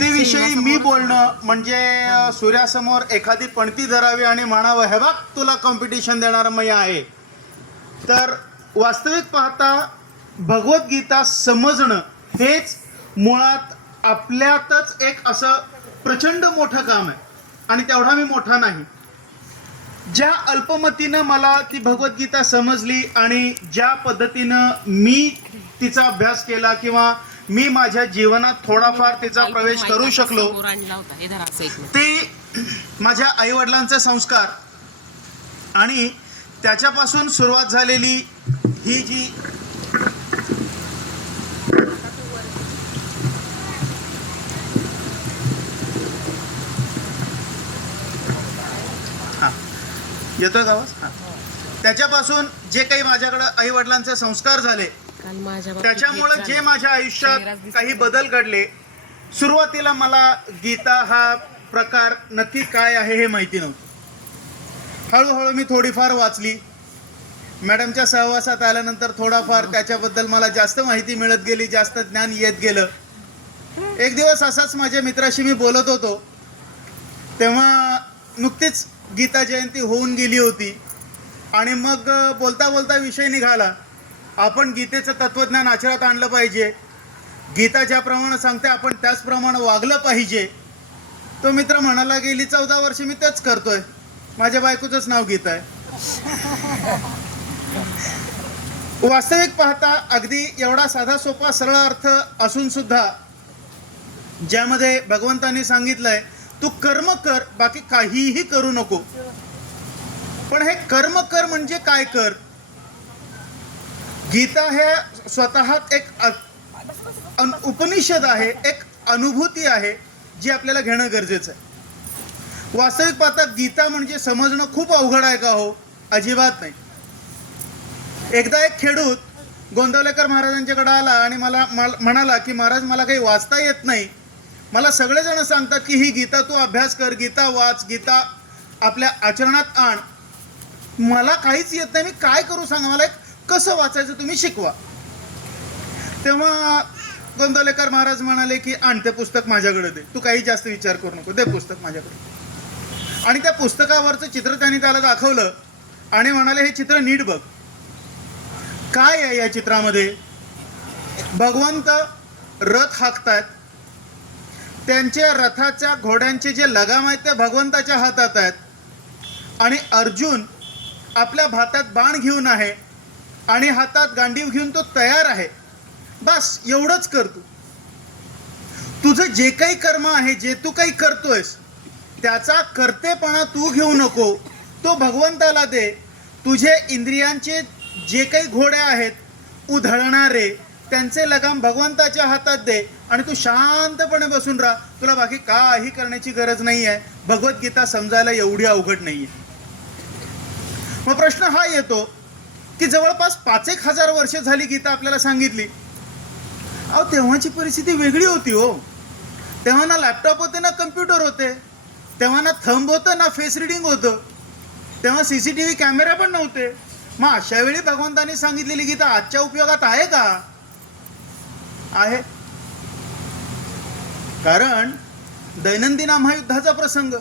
गीतेविषयी मी बोलणं म्हणजे सूर्यासमोर एखादी पणती धरावी आणि म्हणावं हे बघ तुला कॉम्पिटिशन देणारं मी आहे. तर वास्तविक पाहता भगवद्गीता समजणं हेच मुळात आपल्यातच एक असं प्रचंड मोठं काम आहे. आणि तेवढा मी मोठा नाही. ज्या अल्पमतीनं मला ती भगवद्गीता समजली आणि ज्या पद्धतीनं मी तिचा अभ्यास केला किंवा मी माझ्या जीवनात थोडाफार तिचा प्रवेश करू शकलो, ते माझ्या आईवडिलांचे संस्कार आणि त्याच्यापासून सुरुवात झालेली ही जी येतोय का आवाज? त्याच्यापासून जे काही माझ्याकडे आई वडिलांचे संस्कार झाले त्याच्यामुळे जे माझ्या आयुष्यात काही बदल घडले. सुरुवातीला मला गीता हा प्रकार नक्की काय आहे हे माहिती नव्हतं. हळूहळू मी थोडीफार वाचली. मॅडमच्या सहवासात आल्यानंतर थोडाफार त्याच्याबद्दल मला जास्त माहिती मिळत गेली, जास्त ज्ञान येत गेलं. एक दिवस असाच माझ्या मित्राशी मी बोलत होतो, तेव्हा नुकतीच गीता जयंती होऊन गेली होती आणि मग बोलता बोलता विषय निघाला, आपण गीतेचं तत्वज्ञान आचरणात आणलं पाहिजे, गीता ज्याप्रमाणे सांगते आपण त्याचप्रमाणे वागलं पाहिजे. तो मित्र म्हणाला, गेली 14 वर्ष मी तेच करतोय, माझ्या बायकोचंच नाव गीता आहे. वास्तविक पाहता अगदी एवढा साधा सोपा सरळ अर्थ असून सुद्धा ज्यामध्ये भगवंतांनी सांगितलंय तू कर्म कर, बाकी काहीही करू नको. पण हे कर्म कर म्हणजे काय कर? गीता हे स्वतः एक उपनिषद आहे, एक अनुभूती आहे जी आपल्याला घेणं गरजेचं आहे. वास्तविक पाहता गीता म्हणजे समजणं खूप अवघड आहे का हो? अजिबात नाही. एकदा एक खेडूत गोंदवलेकर महाराजांच्याकडे आला आणि मला म्हणाला की महाराज मला काही वाचता येत नाही, मला सगळेजण सांगतात की ही गीता तू अभ्यास कर, गीता वाच, गीता आपल्या आचरणात आण, मला काहीच येत नाही, मी काय करू सांगा, मला एक कसं वाचायचं तुम्ही शिकवा. तेव्हा गोंदवलेकर महाराज म्हणाले की आण ते पुस्तक माझ्याकडे दे, तू काही जास्त विचार करू नको, दे पुस्तक माझ्याकडे. आणि त्या पुस्तकावरचं चित्र त्यांनी त्याला दाखवलं आणि म्हणाले हे चित्र नीट बघ, काय आहे या चित्रामध्ये? भगवंत रथ हाकतायत, त्यांच्या रथाच्या घोड्यांचे जे लगाम आहेत ते भगवंताच्या हातात आहेत आणि अर्जुन आपल्या हातात बाण घेऊन आहे आणि हातात गांडीव घेऊन तो तयार आहे. बस एवढंच कर. तुझं जे काही कर्म आहे, जे तू काही करतोयस त्याचा कर्तेपणा तू घेऊ नको, तो भगवंताला दे. तुझे इंद्रियांचे जे काही घोडे आहेत उधळणारे त्यांचे लगाम भगवंताच्या हातात दे आणि तू शांतपणे बसून राहा, तुला बाकी काही करण्याची गरज नाही आहे. भगवद्गीता समजायला एवढी अवघड नाही आहे. मग प्रश्न हा येतो की जवळपास 5,000 वर्ष झाली गीता आपल्याला सांगितली. अहो तेव्हाची परिस्थिती वेगळी होती हो. तेव्हा ना लॅपटॉप होते, ना कम्प्युटर होते, तेव्हा ना थंब होतं, ना फेस रिडिंग होतं, तेव्हा CCTV कॅमेरा पण नव्हते. मग अशा वेळी भगवंतांनी सांगितलेली गीता आजच्या उपयोगात आहे का? आहे. कारण दैनंदिन महायुद्धाचा प्रसंग,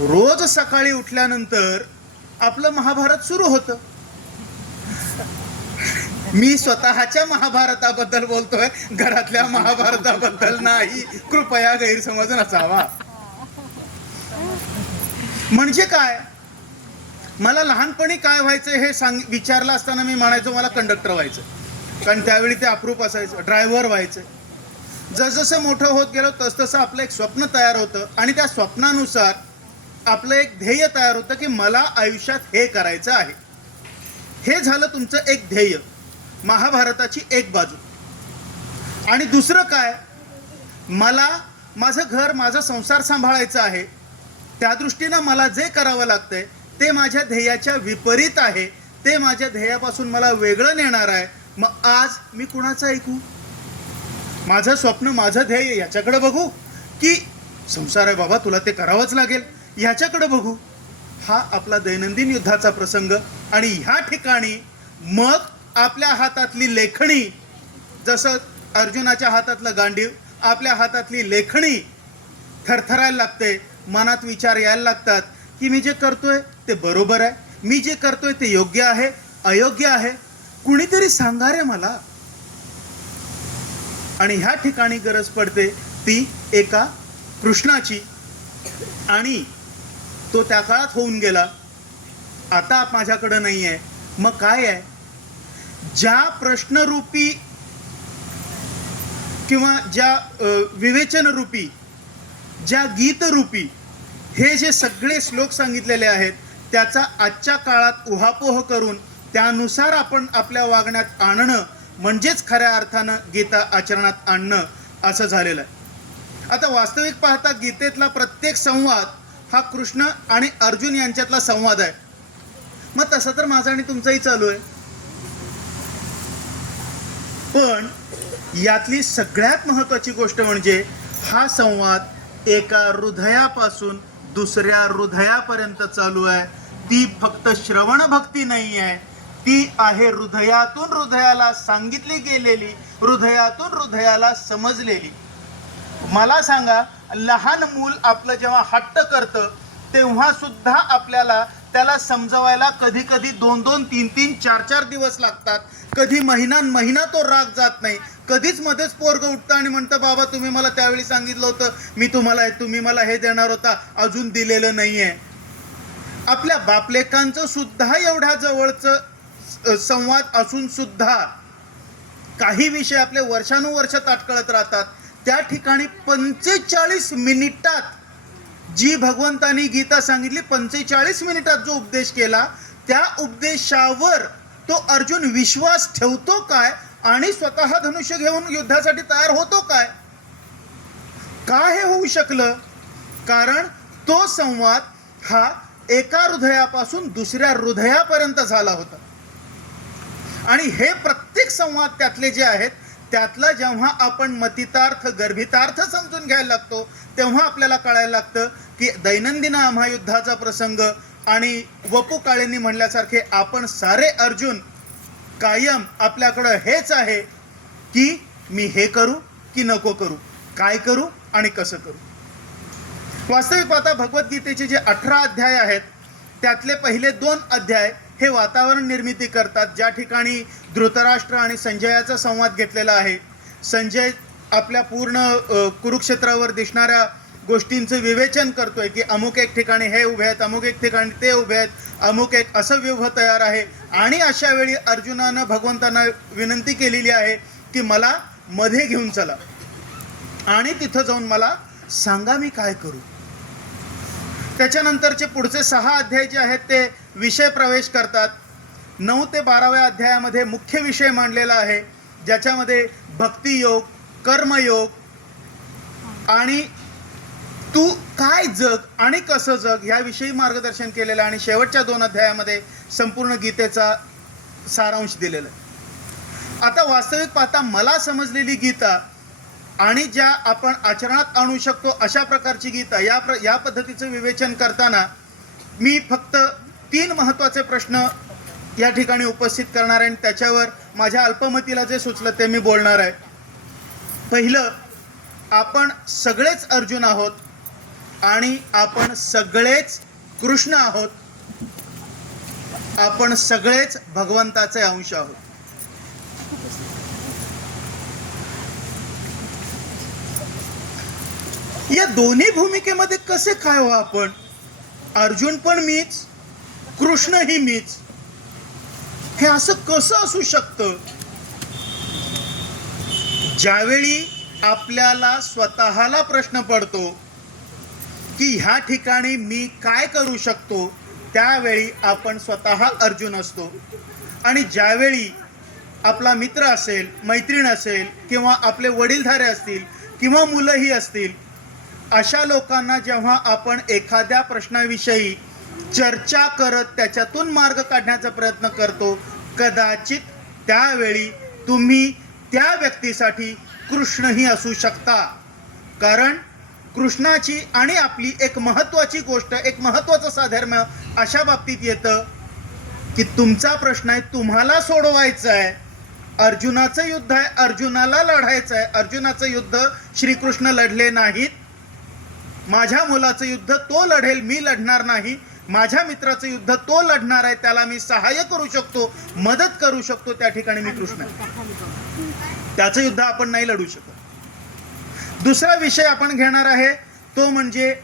रोज सकाळी उठल्यानंतर आपलं महाभारत सुरू होतं. मी स्वतःच्या महाभारताबद्दल बोलतोय, घरातल्या महाभारताबद्दल नाही, कृपया गैरसमज नसावा. म्हणजे काय, मला लहानपणी काय व्हायचं हे विचारलं असताना मी म्हणायचो मला कंडक्टर व्हायचं, कारण त्यावेळी ते अप्रूप असायचं. ड्रायव्हर व्हायचं. जसजसं मोठं होत गेलो तसतसं आपलं एक स्वप्न तयार होतं आणि त्या स्वप्नानुसार आपलं एक ध्येय तयार होतं की मला आयुष्यात हे करायचं आहे. हे झालं तुमचं एक ध्येय, महाभारताची एक बाजू. आणि दुसरं काय, मला माझं घर, माझा संसार सांभाळायचा आहे, त्या दृष्टीनं मला जे करावं लागतंय ते माझ्या ध्येयाच्या विपरीत आहे, ते माझ्या ध्येयापासून मला वेगळं नेणार आहे. मग आज मी कुणाचं ऐकू? माझं स्वप्न, माझं ध्येय याच्याकडे बघू की संसार आहे बाबा तुला ते करावंच लागेल ह्याच्याकडे बघू? हा आपला दैनंदिन युद्धाचा प्रसंग. आणि ह्या ठिकाणी मग आपल्या हातातली लेखणी, जसं अर्जुनाच्या हातातलं गांडीव, आपल्या हातातली लेखणी थरथरायला लागते, मनात विचार यायला लागतात की मी जे करतोय ते बरोबर आहे, मी जे करतोय ते योग्य आहे, अयोग्य आहे, कुणीतरी सांगा रे मला. आणि ह्या ठिकाणी गरज पडते ती एका कृष्णाची, आणि तो त्या काळात होऊन गेला, आता माझ्याकडे नाही आहे. मग काय आहे? ज्या प्रश्नरूपी किंवा ज्या विवेचनरूपी, ज्या गीतरूपी हे जे सगळे श्लोक सांगितलेले आहेत, त्याचा आजच्या काळात उहापोह करून त्यानुसार आपण आपल्या वागण्यात आणणं म्हणजेच खऱ्या अर्थानं गीता आचरणात आणणं असं झालेलं आहे. आता वास्तविक पाहता गीतेतला प्रत्येक संवाद हा कृष्ण आणि अर्जुन यांच्यातला संवाद आहे. मग तसं तर माझा आणि तुमचाही चालू आहे, पण यातली सगळ्यात महत्वाची गोष्ट म्हणजे हा संवाद एका हृदयापासून दुसऱ्या हृदयापर्यंत चालू आहे. ती फक्त श्रवण भक्ती नाही आहे, ती आहे हृदयातून हृदयाला सांगितली गेलेली, हृदयातून हृदयाला समजलेली. मला सांगा, लहान मूल आपलं जेव्हा हट्ट करतं तेव्हा सुद्धा आपल्याला त्याला समजवायला कधी कधी 2-2, 3-3, 4-4 दिवस लागतात. कधी महिना तो राग जात नाही. कधीच मध्येच पोरगं उठतं आणि म्हणतं, बाबा तुम्ही मला त्यावेळी सांगितलं होतं, तुम्ही मला हे देणार होता, अजून दिलेलं नाहीये. आपल्या बापलेकांचं सुद्धा एवढ्या जवळचं संवाद असून सुद्धा काही विषय आपले वर्षानुवर्ष ताटकळत राहतात. त्या ठिकाणी 45 मिनिटात जी भगवंतानी गीता सांगितली, 45 मिनिटात जो उपदेश केला, त्या उपदेशावर तो अर्जुन विश्वास ठेवतो काय आणि स्वतः धनुष्य घेऊन युद्धासाठी तयार होतो काय? का हे होऊ शकलं? कारण तो संवाद हा एका हृदयापासून दुसऱ्या हृदयापर्यंत झाला होता. आणि हे प्रत्येक संवाद त्यातले जे आहेत, त्यातला जेव्हा आपण मतितार्थ गर्भितार्थ समजून घ्यायला लागतो, तेव्हा आपल्याला कळायला लागतं की दैनंदिन महायुद्धाचा प्रसंग आणि वपू काळेंनी म्हणल्यासारखे आपण सारे अर्जुन कायम आपल्याकडं हेच आहे की मी हे करू की नको करू, काय करू आणि कसं करू. वास्तविक पाहता भगवद्गीतेचे जे 18 अध्याय आहेत, त्यातले पहिले 2 अध्याय हे वातावरण निर्मिती करतात. ज्या ठिकाणी धृतराष्ट्र आणि संजयाचा संवाद घेतलेला आहे. संजय आपल्या पूर्ण कुरुक्षेत्रावर दिसणाऱ्या गोष्टींचं विवेचन करतोय की अमुक एक ठिकाणी हे उभे आहेत, अमुक एक ठिकाणी ते उभे आहेत, अमुक एक असं व्यूह तयार आहे. आणि अशा वेळी अर्जुनानं भगवंतांना विनंती केलेली आहे की मला मध्ये घेऊन चला आणि तिथं जाऊन मला सांगा मी काय करू. त्याच्यानंतरचे पुढचे 6 अध्याय जे आहेत ते विषय प्रवेश करतात. 9 ते 12व्या अध्यायामध्ये मुख्य विषय मांडलेला आहे, ज्याच्यामध्ये भक्तियोग, कर्मयोग आणि तू काय जग आणि कसं जग याविषयी मार्गदर्शन केलेलं आहे. आणि शेवटच्या 2 अध्यायामध्ये संपूर्ण गीतेचा सारांश दिलेला आहे. आता वास्तविक पाहता मला समजलेली गीता आणि ज्या आपण आचरणात आणू शकतो अशा प्रकारची गीता, या पद्धतीचं विवेचन करताना मी फक्त 3 महत्त्वाचे प्रश्न या ठिकाणी उपस्थित करणार आहे आणि त्याच्यावर माझ्या अल्पमतीला जे सुचलं ते मी बोलणार आहे. पहिलं, आपण सगळेच अर्जुन आहोत आणि आपण सगळेच कृष्ण आहोत. आपण सगळेच भगवंताचे अंश आहोत. या दोन्ही भूमिकेमध्ये कसे काय हो आपण? अर्जुन पण मीच, कृष्णही मीच, हे असं कसं असू शकतं? ज्यावेळी आपल्याला स्वतःला प्रश्न पडतो की ह्या ठिकाणी मी काय करू शकतो, त्यावेळी आपण स्वतः अर्जुन असतो. आणि ज्यावेळी आपला मित्र असेल, मैत्रीण असेल किंवा आपले वडीलधारे असतील किंवा मुलंही असतील, अशा लोकांना जेव्हा आपण एखाद्या प्रश्नाविषयी चर्चा करत त्याच्यातून मार्ग काढण्याचा प्रयत्न करतो, कदाचित त्यावेळी तुम्ही त्या व्यक्तीसाठी कृष्णही असू शकता. कारण कृष्णाची आणि आपली एक महत्त्वाची गोष्ट, एक महत्त्वाचं साधर्म्य अशा बाबतीत येतं की तुमचा प्रश्न आहे, तुम्हाला सोडवायचा आहे, अर्जुनाचं युद्ध आहे, अर्जुनाला लढायचं आहे. अर्जुनाचं युद्ध श्रीकृष्ण लढले नाहीत. माझ्या मुलाचं युद्ध तो लढेल, मी लढणार नाही. माझ्या मित्राचं युद्ध तो लढणार आहे, त्याला मी सहाय्य करू शकतो, मदत करू शकतो. त्या ठिकाणी मी कृष्ण आहे. त्याचं युद्ध आपण नाही लढू शकत. दुसरा विषय आपण घेणार आहे तो म्हणजे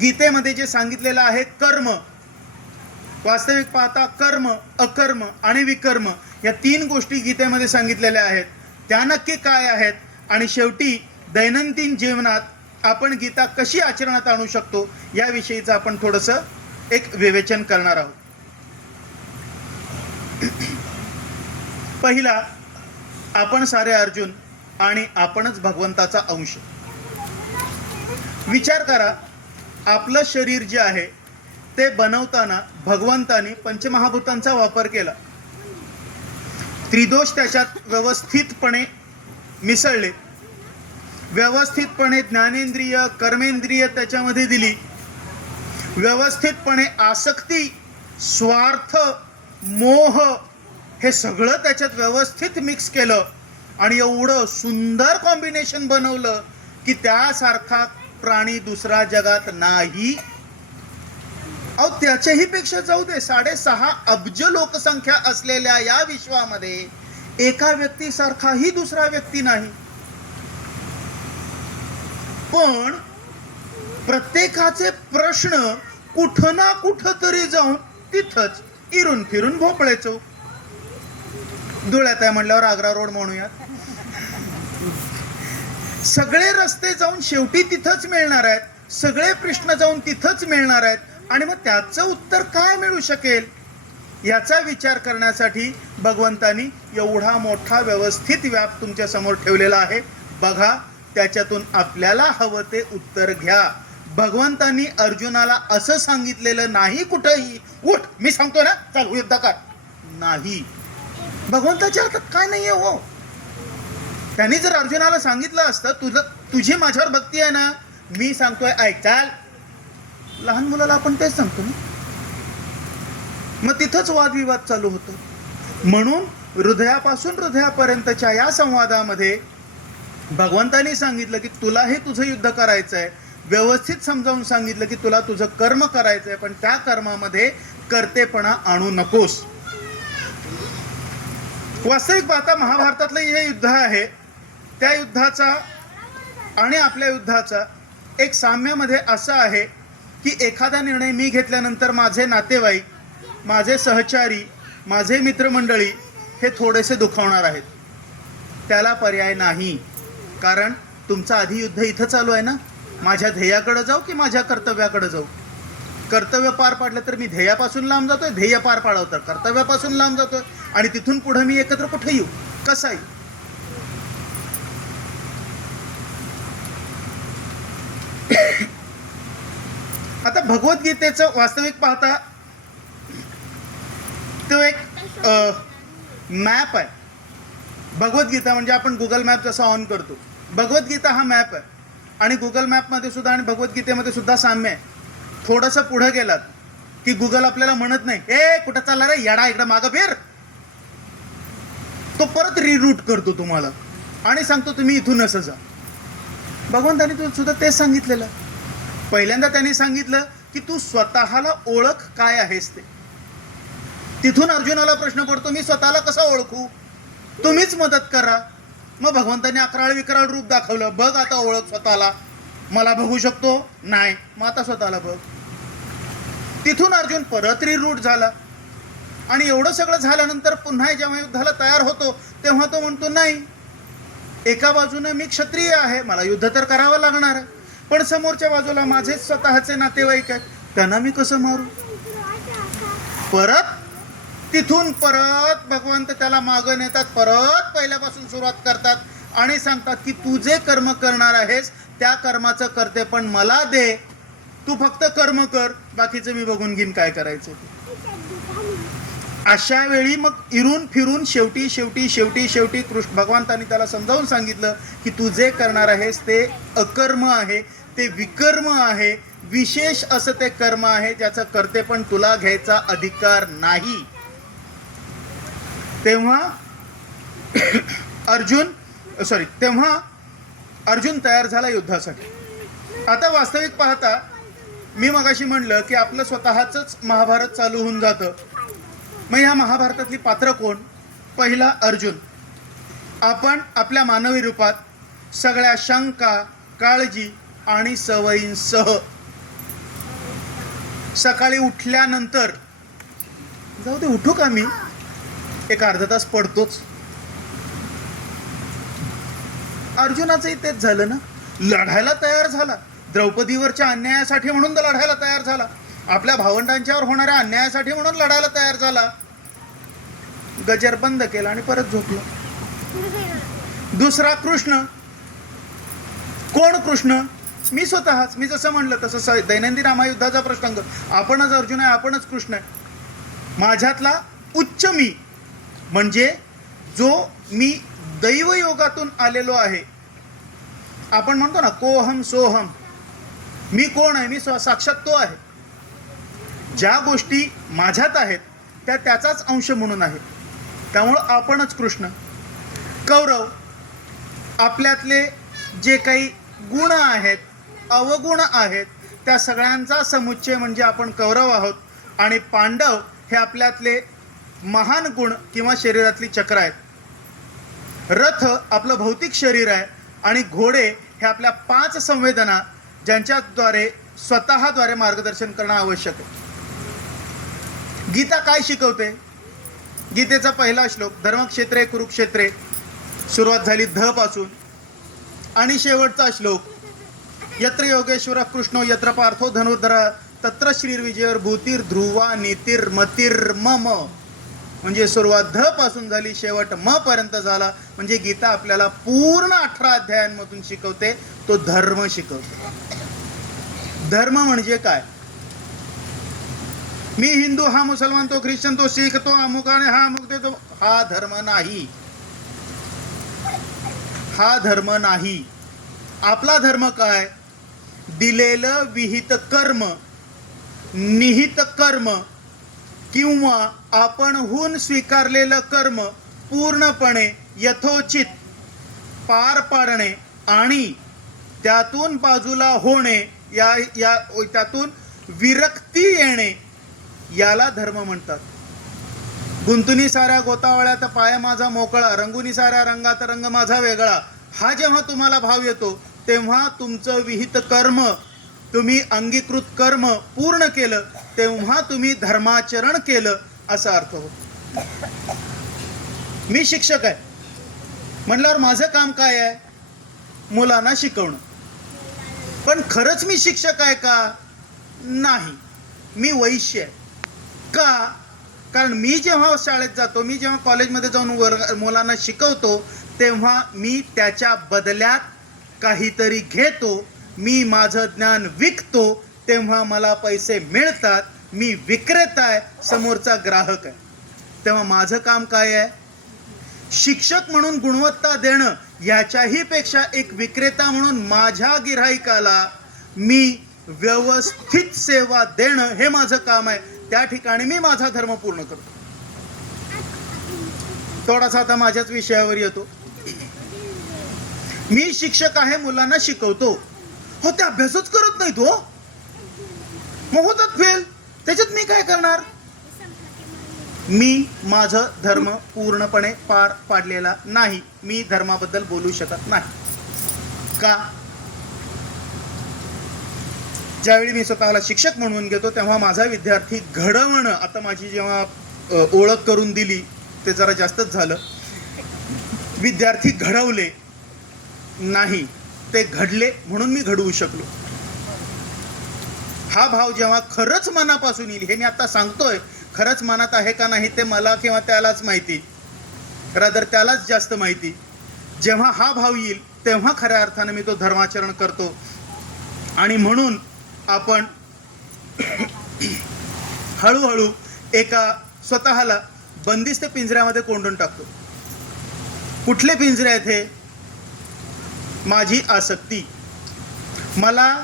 गीतेमध्ये जे सांगितलेलं आहे कर्म. वास्तविक पाहता कर्म, अकर्म आणि विकर्म या 3 गोष्टी गीतेमध्ये सांगितलेल्या आहेत. त्या नक्की काय आहेत आणि शेवटी दैनंदिन जीवनात आपण गीता कशी आचरणात आणू शकतो याविषयीचं आपण थोडंसं एक विवेचन करणार आहोत. पहिला, आपण सारे अर्जुन आणि आपणच भगवंताचा अंश. विचार करा, आपलं शरीर जे आहे ते बनवताना भगवंतानी पंचमहाभूतांचा वापर केला. त्रिदोष त्याच्यात व्यवस्थितपणे मिसळले, व्यवस्थितपणे ज्ञानेंद्रिय कर्मेंद्रिय त्याच्यामध्ये दिली, व्यवस्थितपणे आसक्ती, स्वार्थ, मोह हे सगळं त्याच्यात व्यवस्थित मिक्स केलं आणि एवढं सुंदर कॉम्बिनेशन बनवलं की त्यासारखा प्राणी दुसरा जगात नाही. अहो, त्याच्याही पेक्षा जाऊ दे, 6.5 अब्ज लोकसंख्या असलेल्या या विश्वामध्ये एका व्यक्तीसारखाही दुसरा व्यक्ती नाही. पण प्रत्येकाचे प्रश्न कुठं ना कुठं तरी जाऊन तिथंच इरून फिरून भोपळे चौक. धुळ्यात आहे म्हणल्यावर आग्रा रोड म्हणूयात. सगळे रस्ते जाऊन शेवटी तिथंच मिळणार आहेत, सगळे प्रश्न जाऊन तिथंच मिळणार आहेत. आणि मग त्याचं उत्तर काय मिळू शकेल याचा विचार करण्यासाठी भगवंतानी एवढा मोठा व्यवस्थित व्याप तुमच्या समोर ठेवलेला आहे. बघा, त्याच्यातून आपल्याला हवं ते उत्तर घ्या. भगवंतानी अर्जुनाला असं सांगितलेलं नाही कुठंही, उठ मी सांगतो ना चल युद्ध कर. नाही, भगवंताच्या हातात काय नाहीये हो. त्यांनी जर अर्जुनाला सांगितलं असतं तुझी माझ्यावर भक्ती आहे ना, मी सांगतोय ऐक चाल, लहान मुलाला आपण तेच सांगतो ना. मग तिथंच वादविवाद चालू होतो. म्हणून हृदयापासून हृदयापर्यंतच्या या संवादामध्ये भगवंतानी सांगितलं की तुला हे तुझं युद्ध करायचं आहे, व्यवस्थित समजावून सांगितलं की तुला तुझं कर्म करायचं आहे, पण त्या कर्मामध्ये कर्तेपणा आणू नकोस. वास्तविक पाहता महाभारतातलं हे युद्ध आहे, त्या युद्धाचा आणि आपल्या युद्धाचा एक साम्यामध्ये असं आहे की एखादा निर्णय मी घेतल्यानंतर माझे नातेवाईक, माझे सहचारी, माझे मित्रमंडळी हे थोडेसे दुखावणार आहेत. त्याला पर्याय नाही, कारण तुमचं आधी युद्ध इथं चालू आहे ना. माझ्या ध्येयाकडे जाऊ की माझ्या कर्तव्याकडे जाऊ? कर्तव्य पार पाडलं तर मी ध्येयापासून लांब जातोय, ध्येय पार पाडवं तर कर्तव्यापासून लांब जातोय, आणि तिथून पुढे मी एकत्र कुठे येऊ, कसा येऊ? आता भगवद्गीतेचं वास्तविक पाहता तो एक मॅप आहे. भगवद्गीता म्हणजे आपण गुगल मॅप जसा ऑन करतो, भगवद्गीता हा मॅप आहे. आणि गुगल मॅपमध्ये सुद्धा आणि भगवद्गीतेमध्ये सुद्धा साम्य आहे. थोडंसं पुढे गेलात की गुगल आपल्याला म्हणत नाही ए कुठं चालला रे येडा, इकडं मागं फिर. तो परत रिरूट करतो तुम्हाला आणि सांगतो तुम्ही इथून असं जा. भगवंतानी सुद्धा तेच सांगितलेलं. पहिल्यांदा त्यांनी सांगितलं की तू स्वतःला ओळख काय आहेस ते. तिथून अर्जुनाला प्रश्न पडतो मी स्वतःला कसा ओळखू, तुम्हीच मदत करा. मग भगवंतांनी 11 विकराळ रूप दाखवलं. बघ आता ओळख स्वतःला. मला बघू शकतो नाही, मग आता स्वतःला बघ. तिथून अर्जुन परत रिरूट झाला आणि एवढं सगळं झाल्यानंतर पुन्हा जेव्हा युद्धाला तयार होतो तेव्हा तो म्हणतो नाही, एका बाजूने मी क्षत्रिय आहे, मला युद्ध तर करावं लागणार आहे, पण समोरच्या बाजूला माझे स्वतःचे नातेवाईक आहेत, त्यांना मी कसं मारू? परत तिथून परत भगवंत त्याला मागं नेतात, परत पहिल्यापासून सुरुवात करतात आणि सांगतात की तू जे कर्म करणार आहेस त्या कर्माचं करते पण मला दे, तू फक्त कर्म कर, बाकीचं मी बघून घेईन काय करायचं. अशा वेळी मग इरून फिरून शेवटी शेवटी शेवटी शेवटी कृष्ण भगवंतांनी त्याला समजावून सांगितलं की तू जे करणार आहेस ते अकर्म आहे, ते विकर्म आहे, विशेष असं ते कर्म आहे ज्याचं करते पण तुला घ्यायचा अधिकार नाही. तेव्हा तेव्हा अर्जुन तयार झाला युद्धासाठी. आता वास्तविक पाहता मी मगाशी म्हणलं की आपलं स्वतःच महाभारत चालू होऊन जातं. मग या महाभारतातली पात्र कोण? पहिला अर्जुन. आपण आपल्या मानवी रूपात सगळ्या शंका, काळजी आणि सवयींसह सकाळी उठल्यानंतर, जाऊ दे उठू का मी, एक अर्धा तास पडतोच. अर्जुनाचंही तेच झालं ना, लढायला तयार झाला. द्रौपदीवरच्या अन्यायासाठी म्हणून तर लढायला तयार झाला. आपल्या भावंडांच्यावर होणाऱ्या अन्यायासाठी म्हणून लढायला तयार झाला. गजर बंद केला आणि परत झोपला. दुसरा कृष्ण. कोण कृष्ण? मी स्वतःच. मी जसं म्हणलं तसं दैनंदिन महायुद्धाचा प्रसंग, आपणच अर्जुन आहे, आपणच कृष्ण आहे. माझ्यातला उच्च मी म्हणजे जो मी दैवयोगातून आलेलो आहे. आपण म्हणतो ना कोहम सोहम, मी कोण आहे? मी साक्षात तो आहे. ज्या गोष्टी माझ्यात आहेत त्या त्याचाच अंश म्हणून आहे. त्यामुळं आपणच कृष्ण. कौरव, आपल्यातले जे काही गुण आहेत, अवगुण आहेत, त्या सगळ्यांचा समुच्चय म्हणजे आपण कौरव आहोत. आणि पांडव हे आपल्यातले महान गुण किंवा शरीरातली चक्र आहेत. रथ आपलं भौतिक शरीर आहे आणि घोडे हे आपल्या 5 संवेदना ज्यांच्याद्वारे स्वतःद्वारे मार्गदर्शन करणं आवश्यक आहे. गीता काय शिकवते? गीतेचा पहिला श्लोक, धर्मक्षेत्रे कुरुक्षेत्रे, सुरुवात झाली ध पासून, आणि शेवटचा श्लोक, यत्र योगेश्वर कृष्णो यत्र पार्थो धनुर्धर तत्र श्रीर्विजयर भूतीर ध्रुवा नीतीर मतीर मम. म्हणजे सुरुवात ध पासून झाली, शेवट म पर्यंत झाला. म्हणजे गीता आपल्याला पूर्ण 18 अध्यायांमधून शिकवते, तो धर्म शिकवते. धर्म म्हणजे काय? मी हिंदू, हा मुसलमान, तो ख्रिश्चन, तो शीख, तो अमुक आणि हा अमुक, तो हा धर्म नाही. हा धर्म नाही. आपला धर्म काय? दिलेलं विहित कर्म, निहित कर्म किंवा आपणहून स्वीकारलेलं कर्म पूर्णपणे यथोचित पार पाडणे आणि त्यातून बाजूला होणे, त्यातून विरक्ती येणे, याला धर्म म्हणतात. गुंतुनी साऱ्या गोतावळ्यात पाय माझा मोकळा, रंगुनी साऱ्या रंगात रंग माझा वेगळा. हा जेव्हा तुम्हाला भाव येतो तेव्हा तुमचं विहित कर्म, तुम्ही अंगीकृत कर्म पूर्ण केलं, तेव्हा तुम्ही धर्माचरण केलं असा अर्थ होतो. मी शिक्षक आहे म्हटल्यावर माझं काम काय आहे? मुलांना शिकवणं. पण खरंच मी शिक्षक आहे का? नाही, मी वैश्य आहे. का? कारण मी जेव्हा शाळेत जातो, मी जेव्हा कॉलेजमध्ये जाऊन मुलांना शिकवतो, तेव्हा मी त्याच्या बदल्यात काहीतरी घेतो. मी माझं ज्ञान विकतो, तेव्हा मला पैसे मिळतात. मी विक्रेता आहे, समोरचा ग्राहक आहे. तेव्हा माझं काम काय आहे? शिक्षक म्हणून गुणवत्ता देणं, याच्याही पेक्षा एक विक्रेता म्हणून माझ्या गिऱ्हाईकाला मी व्यवस्थित सेवा देणं हे माझं काम आहे. त्या ठिकाणी मी माझा धर्म पूर्ण करतो. थोडासा आता माझ्याच विषयावर येतो. मी शिक्षक आहे, मुलांना शिकवतो. हो, ते अभ्यासच करत नाहीत हो, मग होतात फेल. त्याच्यात मी काय करणार? मी माझं धर्म पूर्णपणे पार पाडलेला नाही. मी धर्माबद्दल बोलू शकत नाही. का? ज्यावेळी मी स्वतःला शिक्षक म्हणून घेतो तेव्हा माझा विद्यार्थी घडवणं, आता माझी जेव्हा ओळख करून दिली ते जरा जास्तच झालं. विद्यार्थी घडवले नाही, ते घडले म्हणून मी घडवू शकलो. हा भाव जेव्हा खरंच मनापासून येईल, हे मी आता सांगतोय, खरंच मनात आहे का नाही ते मला किंवा त्यालाच माहिती, रादर त्यालाच जास्त माहिती. जेव्हा हा भाव येईल तेव्हा खऱ्या अर्थाने मी तो धर्माचरण करतो. आणि म्हणून आपण हळूहळू एका स्वतःला बंदिस्त पिंजऱ्यामध्ये कोंडून टाकतो. कुठले पिंजरे आहेत हे? माझी आसक्ती. मला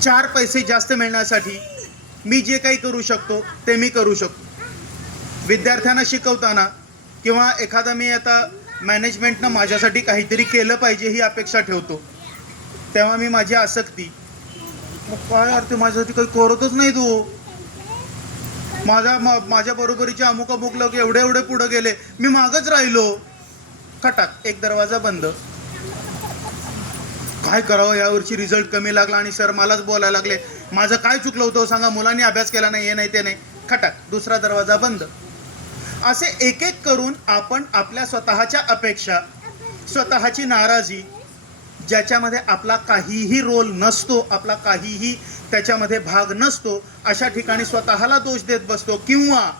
4 पैसे जास्त मिळण्यासाठी मी जे काही करू शकतो ते मी करू शकतो. विद्यार्थ्यांना शिकवताना किंवा एखादा मी आता मॅनेजमेंटनं माझ्यासाठी काहीतरी केलं पाहिजे ही अपेक्षा ठेवतो, तेव्हा मी माझी आसक्ती, मग काय अर्थ माझ्यासाठी काही करतच नाही तू, माझ्या बरोबरीचे अमुक अमुक लोक एवढे एवढे पुढे गेले, मी मागच राहिलो, खटाक एक दरवाजा बंद. काय करावं, यावर्षी रिझल्ट कमी लागला आणि सर मलाच बोलायला लागले, माझं काय चुकलं होतं सांगा, मुलांनी अभ्यास केला नाही, हे नाही ते नाही, खटाक दुसरा दरवाजा बंद. असे एक एक करून आपण आपल्या स्वतःच्या अपेक्षा, स्वतःची नाराजी, ज्याच्यामध्ये आपला काहीही रोल नसतो, आपला काहीही त्याच्यामध्ये भाग नसतो, अशा ठिकाणी स्वतःला दोष देत बसतो. किंवा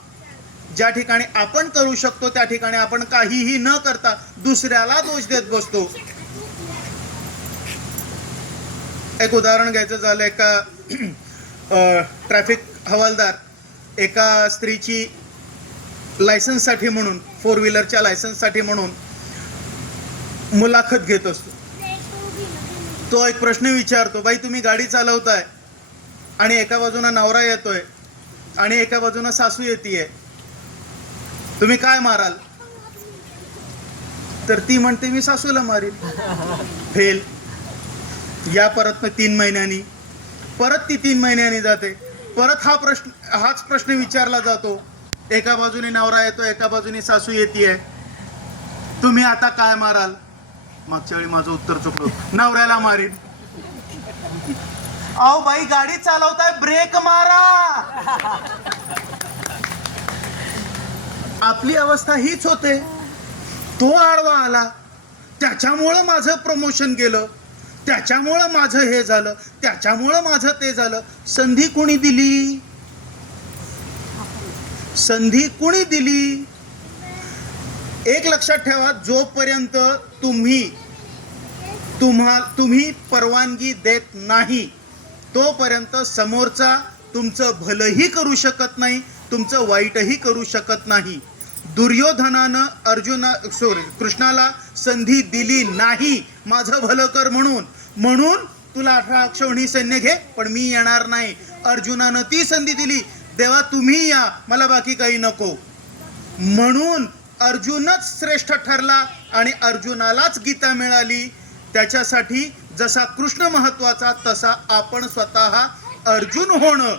ज्या ठिकाणी आपण करू शकतो त्या ठिकाणी आपण काहीही न करता दुसऱ्याला दोष देत बसतो. एक उदाहरण घ्यायचं झालं, एका ट्रॅफिक हवालदार एका स्त्रीची लायसन्ससाठी म्हणून, 4 व्हीलरच्या लायसन्ससाठी म्हणून मुलाखत घेत असतो. तो एक प्रश्न विचारतो, बाई तुम्ही गाडी चालवताय आणि एका बाजूला नवरा येतोय आणि एका बाजूला सासू येतीये, तुम्ही काय माराल? तर ती म्हणते मी सासूला मारील. फेल. या परत 3 महिन्यांनी, परत ती 3 महिन्यांनी जाते, परत हाच प्रश्न विचारला जातो, एका बाजूने नवरा येतो एका बाजूने सासू येतीये, तुम्ही आता काय माराल? मागच्या वेळी माझं उत्तर चुकलं, नवऱ्याला मारीन. अहो बाई गाडी चालवताय, ब्रेक मारा. आपली अवस्था हीच होते. तो आडवा आला, त्याच्यामुळं माझं प्रमोशन गेलं, त्याच्यामुळं माझं हे झालं, त्याच्यामुळं माझं ते झालं. संधी कोणी दिली? संधी कोणी दिली? एक लक्षात ठेवा, जोपर्यंत तुम्ही परवानगी देत नाही तोपर्यंत समोरचा तुमचं भलंही करू शकत नाही, तुमचं वाईटही करू शकत नाही. दुर्योधनानं कृष्णाला संधी दिली नाही माझं भलं कर म्हणून तुला 18 अक्षौहिणी सैन्य घे पण मी येणार नाही. अर्जुनानं ती संधी दिली, देवा तुम्ही या, मला बाकी काही नको. म्हणून अर्जुनच श्रेष्ठ ठरला आणि अर्जुनालाच गीता मिळाली. त्याच्यासाठी जसा कृष्ण महत्वाचा तसा आपण स्वतः अर्जुन होणं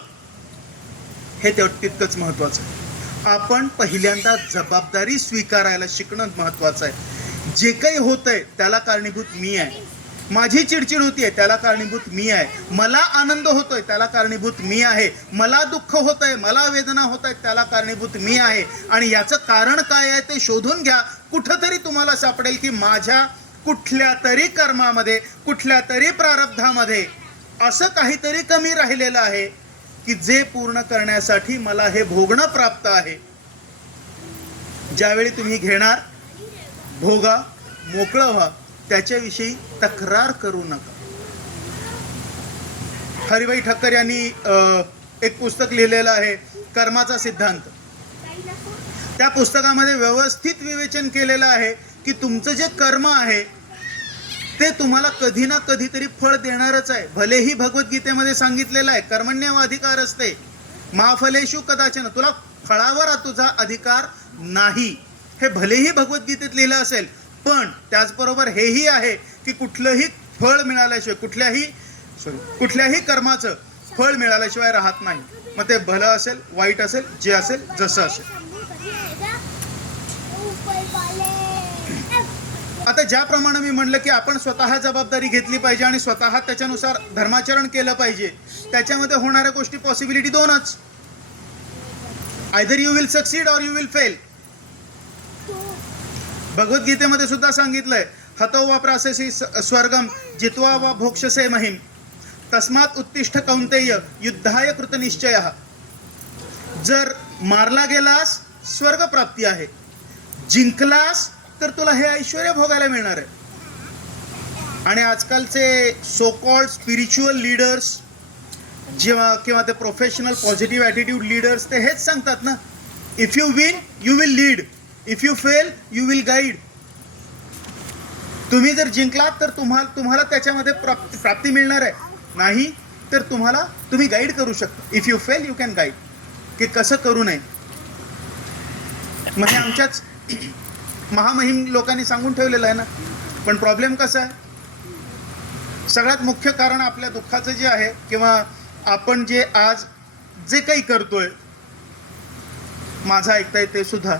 हे तितकंच महत्वाचं आहे. आपण पहिल्यांदा जबाबदारी स्वीकारायला शिकणं महत्वाचं आहे. जे काही होतंय त्याला कारणीभूत मी आहे, माझी चिडचिड होतीये त्याला कारणीभूत मी आहे, मला आनंद होतोय त्याला कारणीभूत मी आहे, मला दुःख होतंय, मला वेदना होत आहेत त्याला कारणीभूत मी आहे. आणि याचं कारण काय आहे ते शोधून घ्या. कुठंतरी तुम्हाला सापडेल की माझ्या कुठल्या तरी कर्मामध्ये, कुठल्या तरी प्रारब्धामध्ये असं काहीतरी कमी राहिलेलं आहे की जे पूर्ण करण्यासाठी मला हे भोगणं प्राप्त आहे. ज्यावेळी तुम्ही घेणार, भोगा, मोकळं व्हा, त्याच्याविषयी तक्रार करू नका. हरिभाई ठक्कर यांनी एक पुस्तक लिहिलेलं आहे, कर्माचा सिद्धांत. त्या पुस्तकामध्ये व्यवस्थित विवेचन केलेलं आहे की तुमचं जे कर्म आहे ते तुम्हाला कधी ना कधीतरी फळ देणारच आहे. भलेही भगवद्गीतेमध्ये सांगितलेलं आहे कर्मण्येव अधिकार असते मा फलेषु कदाचन, तुला फळावर तुझा अधिकार नाही, हे भलेही भगवद्गीतेत लिहिलं असेल. पण त्याचबरोबर हेही आहे की कुठलंही फळ मिळाल्याशिवाय, कुठल्याही कर्माचं फळ मिळाल्याशिवाय राहत नाही. मग ते भलं असेल, वाईट असेल, जे असेल, जसं असेल. आता ज्याप्रमाणे मी म्हणलं की आपण स्वतः जबाबदारी घेतली पाहिजे आणि स्वतः त्याच्यानुसार धर्माचरण केलं पाहिजे, त्याच्यामध्ये होणाऱ्या गोष्टी पॉसिबिलिटी 2च, either you will succeed or you will fail. भगवद्गीतेमध्ये सुद्धा सांगितलंय, हतो वा प्रासेसी स्वर्गम जित्वा वा भोक्षसे महिम तस्मात उत्तिष्ठ कौंतेय युद्धाय कृतनिश्चयः. जर मारला गेलास स्वर्ग प्राप्ती आहे, जिंकलास तर तुला हे ऐश्वर्य भोगायला मिळणार आहे. आणि आजकालचे सो कॉल्ड स्पिरिच्युअल लीडर्स किंवा ते प्रोफेशनल पॉझिटिव्ह ॲटिट्यूड लीडर्स ते हेच सांगतात ना, if you win you will lead, if you fail you will guide. तुम्ही जर जिंकलात तर तुम्हाला त्याच्यामध्ये प्राप्ती मिळणार आहे, नाही तर तुम्ही गाईड करू शकता. If you fail you can guide, की कसं करू नये. म्हणजे आमच्याच महामहिम लोकांनी सांगून ठेवलेलं आहे ना. पण प्रॉब्लेम कसा आहे, सगळ्यात मुख्य कारण आपल्या दुःखाचं जे आहे, किंवा आपण जे आज जे काही करतोय, माझं ऐकताय ते सुद्धा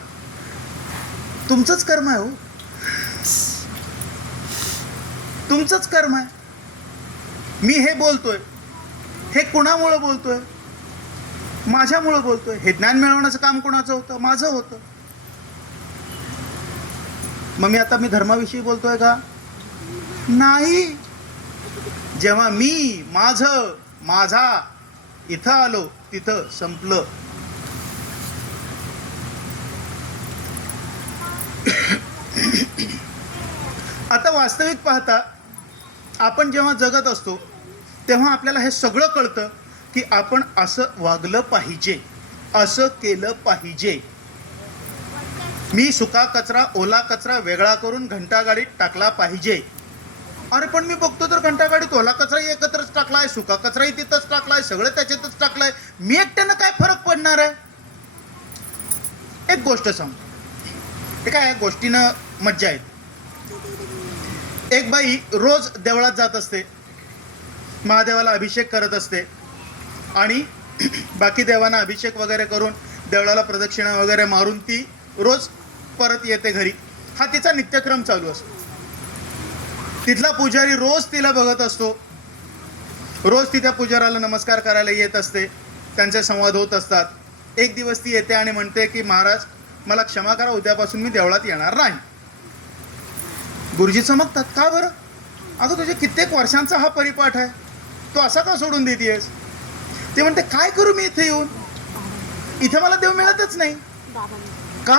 तुमचंच कर्म आहे हो. तुमचंच कर्म आहे. मी हे बोलतोय, हे कुणामुळं बोलतोय? माझ्यामुळं बोलतोय. हे ज्ञान मिळवण्याचं काम कोणाचं होतं? माझं होतं. मग मी धर्माविषयी बोलतोय का? नाही. जेव्हा मी माझा इथं आलो तिथं संपलं. आता वास्तविक पाहता आपण जेव्हा जगत असतो तेव्हा आपल्याला हे सगळं कळतं की आपण असं वागलं पाहिजे, असं केलं पाहिजे. मी सुका कचरा ओला कचरा वेगळा करून घंटागाडीत टाकला पाहिजे. अरे पण मी बघतो तर घंटागाडीत ओला कचराही एकत्रच टाकलाय, सुका कचराही तिथंच टाकलाय, सगळं त्याच्यातच टाकलाय. मी एकट्यानं काय फरक पडणार आहे? एक गोष्ट सांगतो, ते काय गोष्टीनं मज्जा येते. एक बाई रोज देवळात जात असते, महादेवाला अभिषेक करत असते आणि बाकी देवांना अभिषेक वगैरे करून देवळाला प्रदक्षिणा वगैरे मारून ती रोज परत येते घरी. हा तिचा नित्यक्रम चालू असतो. तिथला पुजारी रोज तिला बघत असतो, रोज ती त्या पुजाराला नमस्कार करायला येत असते, त्यांचे संवाद होत असतात. एक दिवस ती येते आणि म्हणते की महाराज मला क्षमा करा, उद्यापासून मी देवळात येणार नाही. गुरुजी चमकतात, का बरं? अगं तुझे कित्येक वर्षांचा हा परिपाठ आहे, तू असा का सोडून देतेस? ते म्हणते काय करू मी इथे येऊन, इथे मला देव मिळतच नाही. का?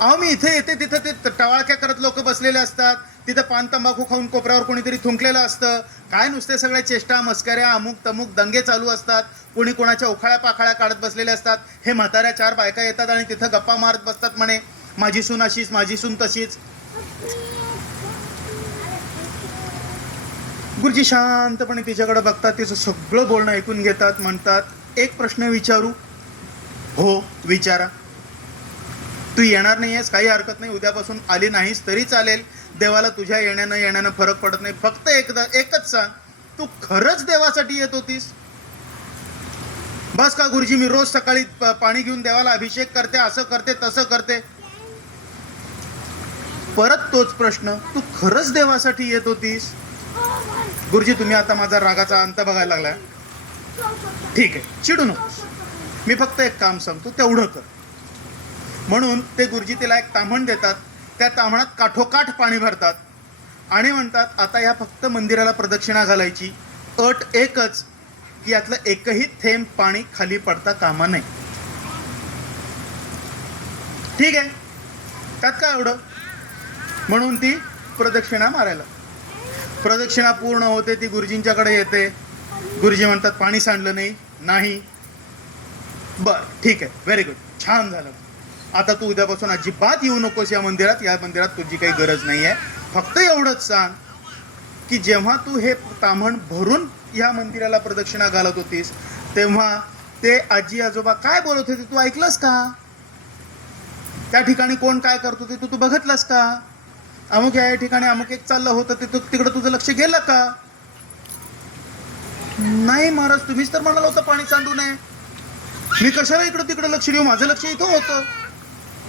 अहो मी इथे येते तिथं ते टवाळक्या करत लोक बसलेले असतात, तिथं पान तंबाखू खाऊन कोपऱ्यावर कोणीतरी थुंकलेलं असतं, काय नुसते सगळ्या चेष्टा मस्कऱ्या अमुक तमुक दंगे चालू असतात, कोणी कोणाच्या उखाळ्या पाखाळ्या काढत बसलेले असतात. हे म्हाताऱ्या 4 बायका येतात आणि तिथं गप्पा मारत बसतात, म्हणे माझी सून अशीच माझी सून तशीच. गुरुजी शांतपणे तिच्याकडे बघतात, तिचं सगळं बोलणं ऐकून घेतात, म्हणतात एक प्रश्न विचारू? हो विचारा. तू येणार नाही आहेस काही हरकत नाही, उद्यापासून आली नाहीस तरी चालेल, देवाला तुझ्या येण्यानं फरक पडत नाही. फक्त एकच सांग, तू खरंच देवासाठी येत होतीस? बस का गुरुजी मी रोज सकाळी पाणी घेऊन देवाला अभिषेक करते, असं करते तसं करते. परत तोच प्रश्न, तू खरंच देवासाठी येत होतीस? गुरुजी तुम्ही आता माझा रागाचा अंत बघायला लागलाय. ठीक आहे, चिडू नकोस, मी फक्त एक काम सांगतो तेवढं कर. म्हणून ते गुरुजी तिला एक ताम्हण देतात, त्या ताम्हणात काठोकाठ पाणी भरतात आणि म्हणतात आता ह्या फक्त मंदिराला प्रदक्षिणा घालायची, अट एकच की यातलं एकही थेंब पाणी खाली पडता कामा नये. ठीक आहे, त्यात काय एवढं? म्हणून ती प्रदक्षिणा मारायला, प्रदक्षिणा पूर्ण होते, ती गुरुजींच्याकडे येते. गुरुजी म्हणतात पाणी सांडलं नाही. बर ठीक आहे, व्हेरी गुड, छान झालं. आता तू उद्यापासून अजिबात येऊ नकोस या मंदिरात तुझी काही गरज नाही आहे. फक्त एवढंच सांग की जेव्हा तू हे ताम्हण भरून या मंदिराला प्रदक्षिणा घालत होतीस तेव्हा ते आजी आजोबा काय बोलत होते तू ऐकलंस का? त्या ठिकाणी कोण काय करत होते तू बघितलंस का? अमुक या ठिकाणी अमुक एक चाललं होतं ते तिकडं तुझं लक्ष गेलं का? नाही महाराज, तुम्हीच तर म्हणाला होता पाणी सांडू नये, मी कशाला इकडं तिकडं लक्ष देऊ, माझं लक्ष इथं होतं.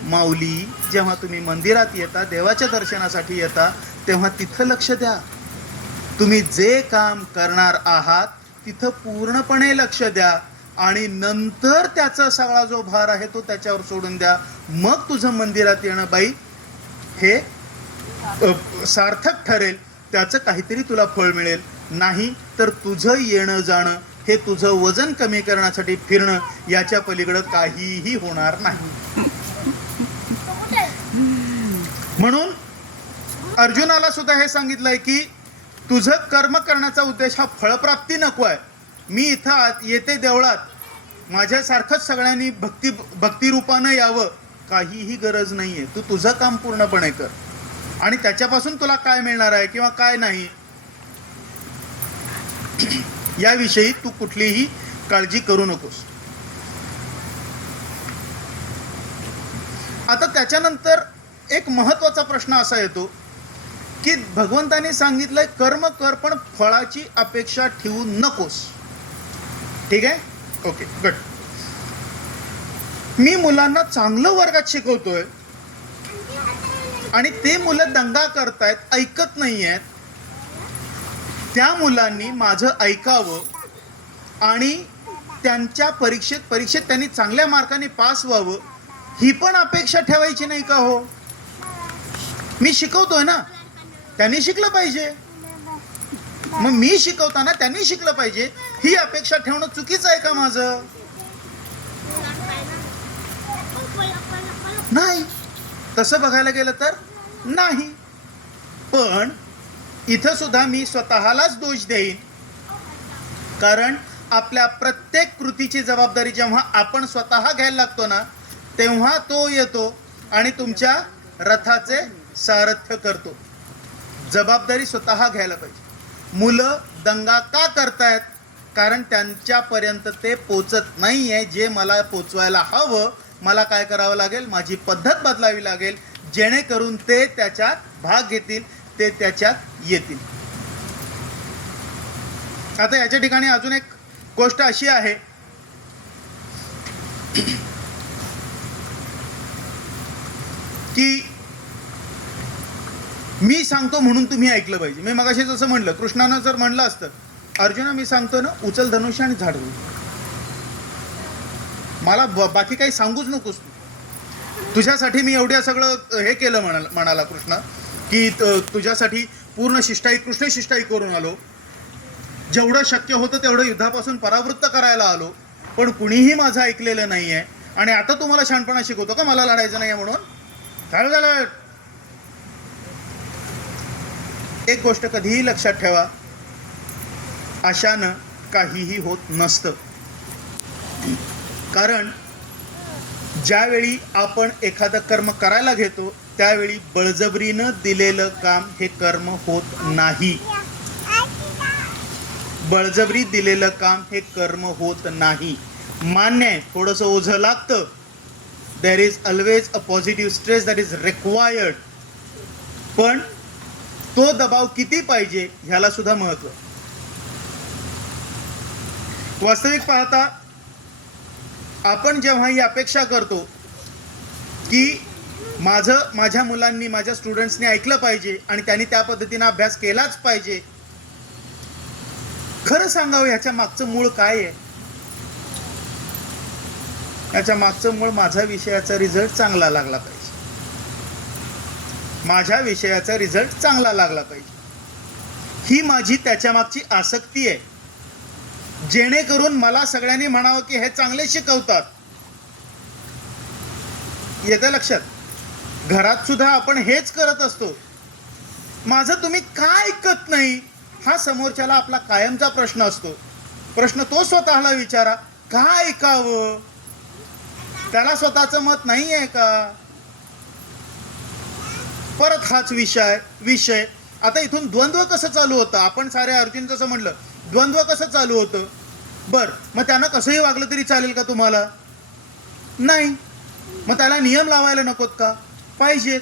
माऊली, जेव्हा तुम्ही मंदिरात येता, देवाच्या दर्शनासाठी येता, तेव्हा तिथं लक्ष द्या. तुम्ही जे काम करणार आहात तिथं पूर्णपणे लक्ष द्या आणि नंतर त्याचा सगळा जो भार आहे तो त्याच्यावर सोडून द्या. मग तुझं मंदिरात येणं बाई हे सार्थक ठरेल, त्याचं काहीतरी तुला फळ मिळेल. नाही तर तुझं येणं जाणं हे तुझं वजन कमी करण्यासाठी फिरणं, याच्या पलीकडं काहीही होणार नाही. म्हणून अर्जुनाला सुद्धा हे सांगितलंय की तुझं कर्म करण्याचा उद्देश हा फळप्राप्ती नको आहे. मी इथं येते देवळात, माझ्यासारखंच सगळ्यांनी भक्तिरूपानं यावं, काहीही गरज नाहीये. तू तुझं काम पूर्णपणे कर आणि त्याच्यापासून तुला काय मिळणार आहे किंवा काय नाही याविषयी तू कुठलीही काळजी करू नकोस. आता त्याच्यानंतर एक महत्वाचा प्रश्न असा येतो की भगवंताने सांगितलंय कर्म कर पण फळाची अपेक्षा ठेवू नकोस. ठीक आहे, ओके, गुड. मी मुलांना चांगलं वर्गात शिकवतोय आणि ते मुलं दंगा करतायत, ऐकत नाहीयेत. त्या मुलांनी माझं ऐकावं आणि त्यांच्या परीक्षेत त्यांनी चांगल्या मार्काने पास व्हावं, ही पण अपेक्षा ठेवायची नाही का हो? मी शिकवतोय ना, त्यांनी शिकलं पाहिजे. मग मी शिकवताना त्यांनी शिकलं पाहिजे, ही अपेक्षा ठेवणं चुकीचं आहे का माझं? नाही, तसं बघायला गेलं तर नाही. पण इथं सुद्धा मी स्वतःलाच दोष देईन, कारण आपल्या प्रत्येक कृतीची जबाबदारी जेव्हा आपण स्वतः घ्यायला लागतो ना, तेव्हा तो येतो आणि तुमच्या रथाचे सारथ्य करतो. जबाबदारी स्वतः घ्यायला पाहिजे. मुलं दंगा का करतायत? कारण त्यांच्यापर्यंत ते पोचत नाहीये जे मला पोचवायला हवं. मला काय करावं लागेल? माझी पद्धत बदलावी लागेल, जेणेकरून ते त्याच्यात भाग घेतील, ते त्याच्यात येतील. आता याच्या ठिकाणी अजून एक गोष्ट अशी आहे की मी सांगतो म्हणून तुम्ही ऐकलं पाहिजे. मी मगाशी जसं म्हणलं, कृष्णानं जर म्हणलं असतं, अर्जुना मी सांगतो ना, उचल धनुष्य आणि झाड, मला बाकी काही सांगूच नकोस, तुझ्यासाठी मी एवढ्या सगळं हे केलं म्हणाला कृष्ण, की तुझ्यासाठी पूर्ण शिष्टाई, कृष्ण शिष्टाई करून आलो, जेवढं शक्य होतं तेवढं युद्धापासून परावृत्त करायला आलो, पण कुणीही माझं ऐकलेलं नाहीये. आणि आता तू मला शहाणपणा शिकवतो का मला लढायचं नाहीये म्हणून? झालं. एक गोष्ट कधीही लक्षात ठेवा, अशानं काहीही होत नसतं. कारण ज्यावेळी आपण एखादं कर्म करायला घेतो त्यावेळी बळजबरीनं दिलेलं काम हे कर्म होत नाही. बळजबरी दिलेलं काम हे कर्म होत नाही. मान्य आहे, थोडंसं ओझं लागतं. There is always a positive stress that is required. पण तो दबाव किती पाहिजे ह्याला सुद्धा महत्व. वास्तविक पाहता आपण जेव्हा ही अपेक्षा करतो की माझ्या मुलांनी, माझ्या स्टुडंट्सनी ऐकलं पाहिजे आणि त्यांनी त्या पद्धतीने अभ्यास केलाच पाहिजे, खरं सांगावं ह्याच्या मागचं मूळ काय आहे? याच्या मागचं मूळ माझा विषयाचा रिझल्ट चांगला लागला पाहिजे. माझ्या विषयाचा रिझल्ट चांगला लागला पाहिजे, ही माझी त्याच्या मागची आसक्ती आहे. जेणेकरून मला सगळ्यांनी म्हणावं की हे चांगले शिकवतात. येतं लक्षात? घरात सुद्धा आपण हेच करत असतो. माझं तुम्ही का ऐकत नाही हा समोरच्याला आपला कायमचा प्रश्न असतो. प्रश्न तो स्वतःला विचारा, का ऐकावं? त्याला स्वतःचं मत नाही आहे का? परत हाच विषय. आता इथून द्वंद्व कसं चालू होतं? आपण सारे अर्जुन जसं म्हणलं, द्वंद्व कसं चालू होतं? बर, मग त्यांना कसंही वागलं तरी चालेल का तुम्हाला? नाही. मग त्याला नियम लावायला नकोत का? पाहिजेत.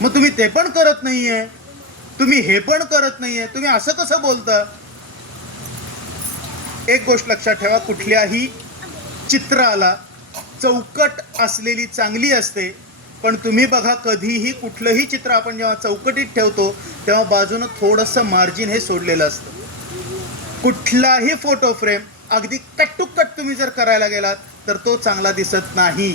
मग तुम्ही ते पण करत नाहीये, तुम्ही हे पण करत नाहीये, तुम्ही असं कसं बोलता? एक गोष्ट लक्षात ठेवा, कुठल्याही चित्राला चौकट असलेली चांगली असते. पण तुम्ही बघा, कधीही कुठलंही चित्र आपण जेव्हा चौकटीत ठेवतो तेव्हा बाजूनं थोडंसं मार्जिन हे सोडलेलं असतं. कुठलाही फोटो फ्रेम अगदी कट तुम्ही जर करायला गेलात तर तो चांगला दिसत नाही.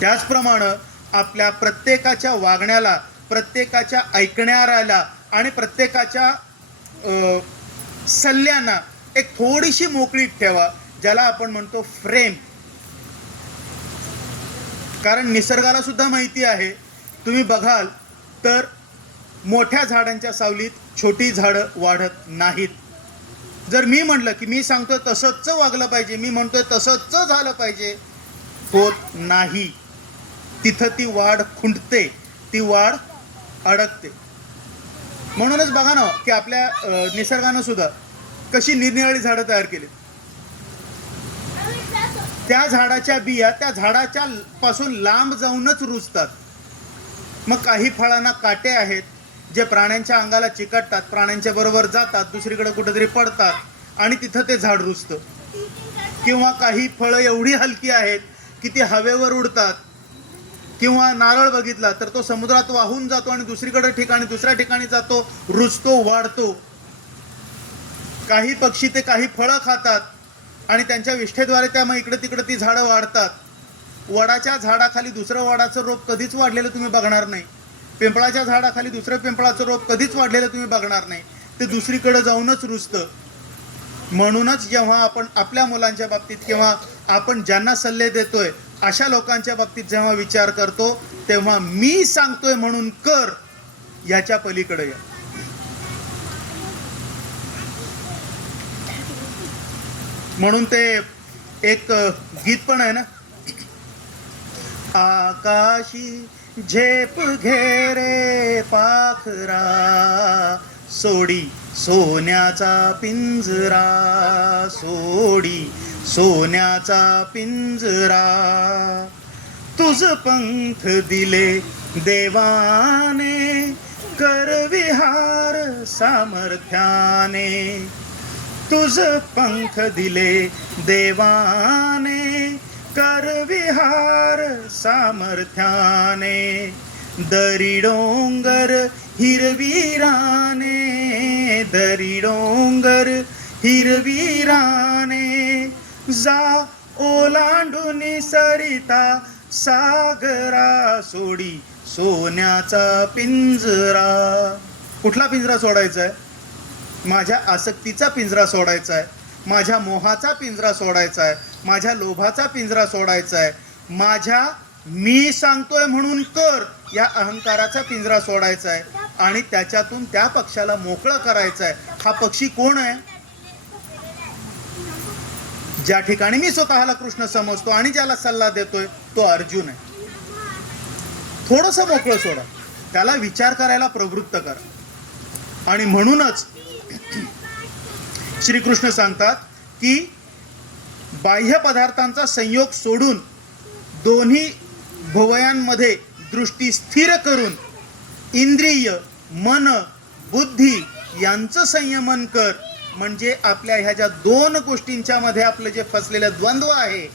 त्याचप्रमाणे आपल्या प्रत्येकाच्या वागण्याला, प्रत्येकाच्या ऐकणाऱ्याला आणि प्रत्येकाच्या सल्ल्यांना एक थोडीशी मोकळीक ठेवा, ज्याला आपण म्हणतो फ्रेम. कारण निसर्गाला सुद्धा माहिती आहे, तुम्ही बघाल तर मोठ्या झाडांच्या सावलीत छोटी झाडं वाढत नाहीत. जर मी म्हटलं की मी सांगतोय तसंच वागलं पाहिजे, मी म्हणतोय तसंच झालं पाहिजे, होत नाही. तिथं ती वाढ खुंटते, ती वाढ अडकते. म्हणूनच बघा ना की आपल्या निसर्गानं सुद्धा कशी निरनिराळी झाडं तयार केली. त्या झाडाच्या बिया त्या झाडाच्या पासून लांब जाऊनच रुजतात. मग काही फळांना काटे आहेत जे प्राण्यांच्या अंगाला चिकटतात, प्राण्यांच्या बरोबर जातात, दुसरीकडे कुठेतरी पडतात आणि तिथं ते झाड रुजतं. किंवा काही फळं एवढी हलकी आहेत की ती हवेवर उडतात. किंवा नारळ बघितला तर तो समुद्रात वाहून जातो आणि दुसऱ्या ठिकाणी जातो, रुजतो, वाढतो. काही पक्षी ते काही फळं खातात आणि त्यांच्या विष्ठेद्वारे त्या मग इकडे तिकडे ती झाडं वाढतात. वडाच्या झाडाखाली दुसरं वडाचं रोप कधीच वाढलेलं तुम्ही बघणार नाही. पिंपळाच्या झाडाखाली दुसरं पिंपळाचं रोप कधीच वाढलेलं तुम्ही बघणार नाही. ते दुसरीकडे जाऊनच रुजतं. म्हणूनच जेव्हा आपण आपल्या मुलांच्या बाबतीत किंवा आपण ज्यांना सल्ले देतोय अशा लोकांच्या बाबतीत जेव्हा विचार करतो तेव्हा मी सांगतोय म्हणून कर, याच्या पलीकडे या. म्हणून ते एक गीत पण आहे ना, आकाशी झेप घेरे पाखरा, सोडी सोन्याचा पिंजरा, सोडी सोन्याचा पिंजरा. तुझ पंख दिले देवाने, कर विहार सामर्थ्याने. तुझ पंख दिले देवाने, कर विहार सामर्थ्याने. दरी डोंगर हिरवीराने, दरी डोंगर हिरवीराने. जा ओलांडून सरिता सागरा, सोडी सोन्याचा पिंजरा. कुठला पिंजरा सोडायचा आहे? माझ्या आसक्तीचा पिंजरा सोडायचा आहे, माझ्या मोहाचा पिंजरा सोडायचा आहे, माझ्या लोभाचा पिंजरा सोडायचा आहे, माझ्या मी सांगतोय म्हणून कर या अहंकाराचा पिंजरा सोडायचा आहे आणि त्याच्यातून त्या पक्षाला मोकळं करायचं आहे. हा पक्षी कोण आहे? ज्या ठिकाणी मी स्वतःला कृष्ण समजतो आणि ज्याला सल्ला देतोय तो अर्जुन आहे. थोडस मोकळं सोडा, त्याला विचार करायला प्रवृत्त करा. आणि म्हणूनच श्रीकृष्ण सांगतात की बाह्य पदार्थांचा संयोग सोडून दोन्ही भुवयांमध्ये दृष्टी स्थिर करून इंद्रिय, मन, बुद्धी यांचं संयमन कर. म्हणजे आपल्या ह्या ज्या दोन गोष्टींच्या मध्ये आपलं जे फसलेलं द्वंद्व आहे,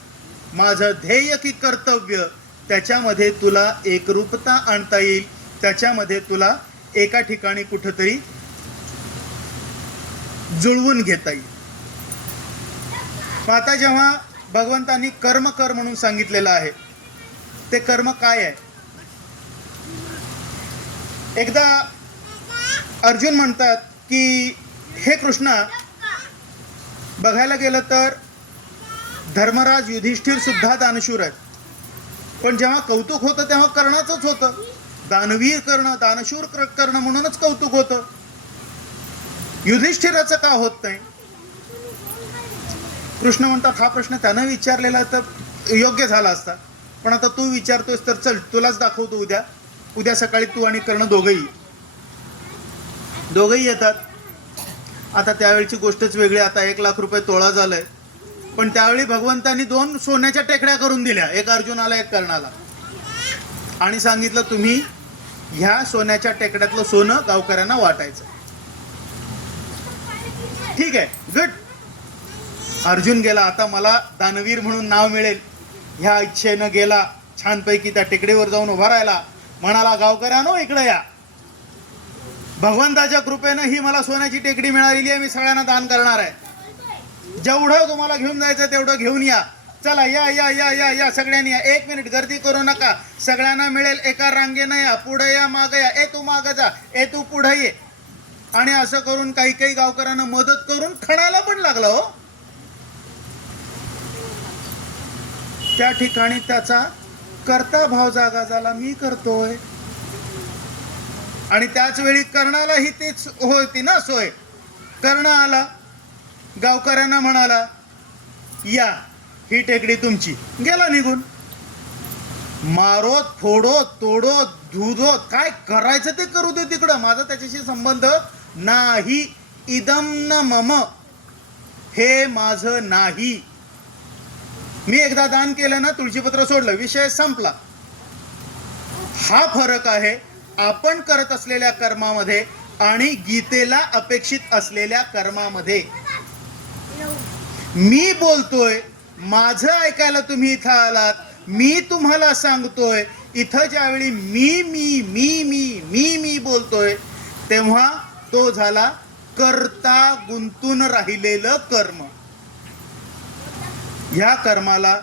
माझं ध्येय की कर्तव्य, त्याच्यामध्ये तुला एकरूपता आणता येईल. त्याच्यामध्ये तुला एका ठिकाणी कुठंतरी जुळवून घेता येईल. आता जेव्हा भगवंतांनी कर्म कर म्हणून सांगितलेलं आहे, ते कर्म काय आहे? एकदा अर्जुन म्हणतात की हे कृष्णा, बघायला गेलं तर धर्मराज युधिष्ठिर सुद्धा दानशूर आहेत, पण जेव्हा कौतुक होतं तेव्हा कर्णाचंच होतं. दानवीर कर्ण, दानशूर कर्ण म्हणूनच कौतुक होतं. युधिष्ठिराचं का होत नाही? कृष्ण म्हणतात हा प्रश्न त्यानं विचारलेला तर योग्य झाला असता, पण आता तू विचारतोस तर चल तुलाच दाखवतो. उद्या सकाळी तू आणि कर्ण दोघंही येतात. आता त्यावेळची गोष्टच वेगळी. आता 1 लाख रुपये तोळा झालाय, पण त्यावेळी भगवंतांनी 2 सोन्याच्या टेकड्या करून दिल्या, एक अर्जुनाला एक कर्णाला, आणि सांगितलं तुम्ही ह्या सोन्याच्या टेकड्यातलं सोनं गावकऱ्यांना वाटायचं. ठीक आहे, गुड. अर्जुन गेला, आता मला दानवीर म्हणून नाव मिळेल ह्या इच्छेनं गेला. छानपैकी त्या टेकडीवर जाऊन उभा राहिला, म्हणाला गावकऱ्यांनो इकडे या, भगवंताच्या कृपेनं ही मला सोन्याची टेकडी मिळालेली आहे, मी सगळ्यांना दान करणार आहे. जेवढं तुम्हाला घेऊन जायचं तेवढं घेऊन या. चला या या या या या सगळ्यांनी या. 1 मिनिट गर्दी करू नका, सगळ्यांना मिळेल एका रांगेनं या. पुढे या, मागे या. ए तू मागे जा, ए तू पुढे ये. आणि असं करून काही काही गावकऱ्यांना मदत करून खणाला पण लागला. हो, त्या ठिकाणी त्याचा कर्ता भाव जागा झाला, मी करतोय. आणि त्याच वेळी कर्णालाही तीच होती ना सोय. कर्ण आला, गावकऱ्यांना म्हणाला या ही टेकडी तुमची, गेला निघून. मारो, फोडो, तोडो, धुदो, काय करायचं ते करू दे तिकडं, माझा त्याच्याशी संबंध नाही. इदम न मम, हे माझं नाही. मी एकदा दान केलं ना, तुळशीपत्र सोडलं, विषय संपला. हा फरक आहे आपण करत असलेल्या कर्मामध्ये आणि गीतेला अपेक्षित असलेल्या कर्मामध्ये. मी बोलतोय, माझं ऐकायला तुम्ही इथं आलात, मी तुम्हाला सांगतोय. इथं ज्यावेळी मी मी मी मी मी मी बोलतोय तेव्हा तो झाला कर्ता गुंतून राहिलेलं कर्म. ह्या कर्माला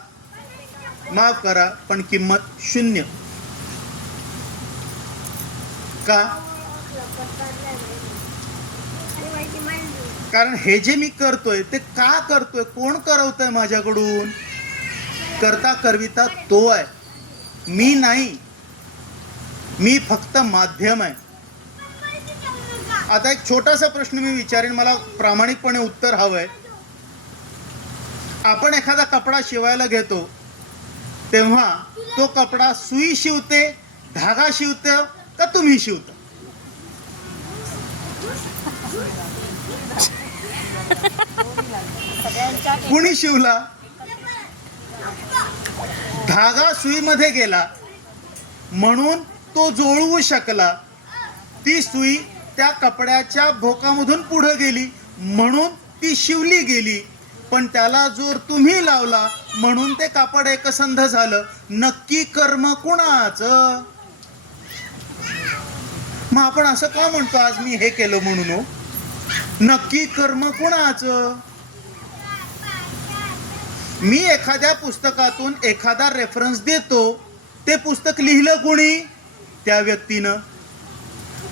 माफ करा पण किंमत शून्य. का? कारण हे जे मी करतोय ते का करतोय, कोण करवतोय माझ्याकडून? करता करविता तो आहे, मी नाही. मी फक्त माध्यम आहे. आता एक छोटासा प्रश्न मी विचारेन, मला प्रामाणिकपणे उत्तर हवंय. आपण एखादा कपडा शिवायला घेतो तेव्हा तो कपडा सुई शिवते, धागा शिवते का तुम्ही शिवता? कुणी शिवला? धागा सुईमध्ये गेला म्हणून तो जोडवू शकला. ती सुई त्या कपड्याच्या भोकामधून पुढे गेली म्हणून ती शिवली गेली. पण त्याला जोर तुम्ही लावला म्हणून ते कापड एकसंध झालं. नक्की कर्म कुणाचं? मग आपण असं का म्हणतो आज मी हे केलं म्हणून? हो, नक्की कर्म कुणाचं? मी एखाद्या पुस्तकातून एखादा रेफरन्स देतो, ते पुस्तक लिहिलं कोणी? त्या व्यक्तीनं.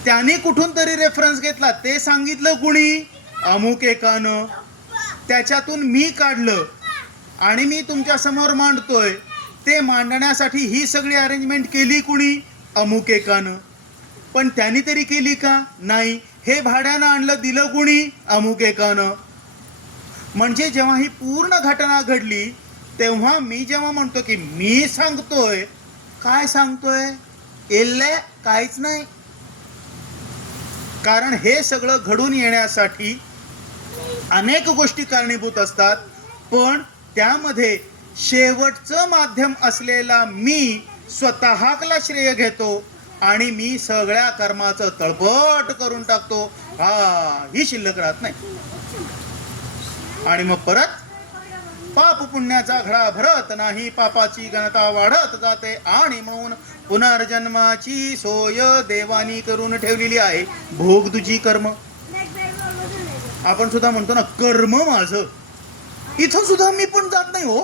त्याने कुठून तरी रेफरन्स घेतला, ते सांगितलं कुणी? अमुक एकानं. त्याच्यातून मी काढलं आणि मी तुमच्या समोर मांडतोय. ते मांडण्यासाठी ही सगळी अरेंजमेंट केली कुणी? अमुक एकानं. पण त्यांनी तरी केली का? नाही. हे भाड्यानं आणलं, दिलं कुणी? अमुक एकानं. म्हणजे जेव्हा ही पूर्ण घटना घडली तेव्हा मी जेव्हा म्हणतो की मी सांगतोय, काय सांगतोय? एल्ले काहीच नाही. कारण हे सगळं घडून येण्यासाठी अनेक गोष्टी कारणीभूत असतात, पण त्यामध्ये शेवटचं माध्यम असलेला मी स्वतःला श्रेय घेतो आणि मी सगळ्या कर्माचं तळपट करून टाकतो. ही शिल्लक राहत नाही. आणि मग परत पाप पुण्याचा घडा भरत नाही, पापाची गणता वाढत जाते आणि म्हणून पुनर्जन्माची सोय देवानी करून ठेवलेली आहे. भोग तुझी कर्म. आपण सुद्धा म्हणतो ना कर्म माझं. इथं सुद्धा मी पण जात नाही हो,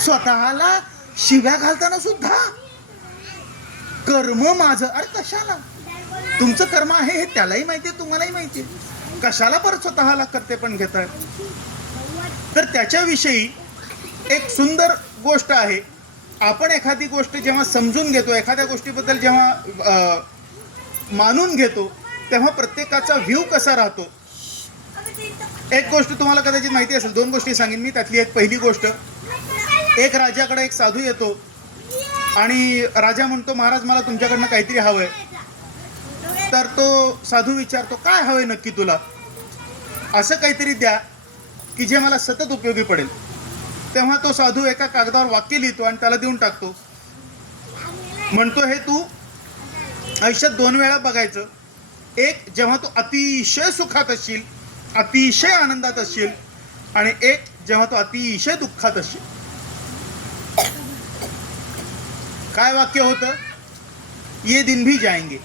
स्वतःला शिव्या घालताना सुद्धा कर्म माझं. अरे कशाला? तुमचं कर्म आहे हे त्यालाही माहितीये, तुम्हालाही माहितीये. कशाला परत स्वतःला करते पण घेताय? तर त्याच्याविषयी एक सुंदर गोष्ट आहे. आपण एखादी गोष्ट जेव्हा समजून घेतो, एखाद्या गोष्टीबद्दल जेव्हा मानून घेतो, तेव्हा प्रत्येकाचा व्ह्यू कसा राहतो. एक गोष्ट तुम्हाला कदाचित माहिती असेल, दोन गोष्टी सांगेन मी. त्यातली एक पहिली गोष्ट, एक राजाकडे एक साधू येतो आणि राजा म्हणतो, महाराज मला तुमच्याकडनं काहीतरी हवंय. तर तो साधू विचारतो, काय हवंय नक्की तुला? असं काहीतरी द्या की जे मला सतत उपयोगी पडेल. तेव्हा तो साधू एका कागदावर वाक्य लिहितो आणि त्याला देऊन टाकतो. म्हणतो, हे तू आयुष्यात 2 वेळा बघायचं. एक जेव्हा तू अतिशय सुखात असशील, अतिशय आनंदात असशील, आणि एक जेव्हा तू अतिशय दुःखात असशील. काय वाक्य होतं? ये दिन भी जाएंगे.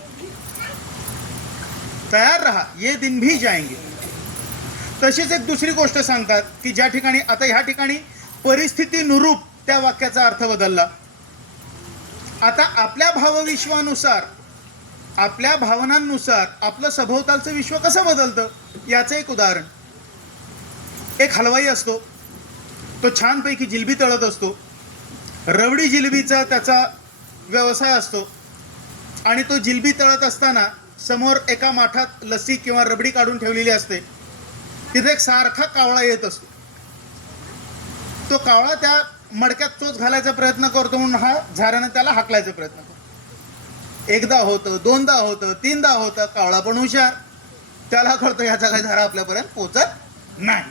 तयार रहा, ये दिन भी जाएंगे. तशीच एक दुसरी गोष्ट सांगतात की ज्या ठिकाणी, आता ह्या ठिकाणी परिस्थितीनुरूप त्या वाक्याचा अर्थ बदलला. आता आपल्या भावविश्वानुसार, आपल्या भावनांनुसार आपलं सभोवतालचं विश्व कसं बदलतं याचं एक उदाहरण. एक हलवाई असतो, तो छानपैकी जिलबी तळत असतो. रबडी जिलबीचा त्याचा व्यवसाय असतो आणि तो जिलबी तळत असताना समोर एका माठात लस्सी किंवा रबडी काढून ठेवलेली असते. तिथे एक सारखा कावळा येत असतो. तो कावळा त्या मडक्यात चोच घालायचा प्रयत्न करतो म्हणून हा झाऱ्यानं त्याला हाकलायचा प्रयत्न करतो. एकदा होतं, दोनदा होतं, 3दा होतं. कावळा पण हुशार, त्याला कळतं याचा काही झारा आपल्यापर्यंत पोचत नाही.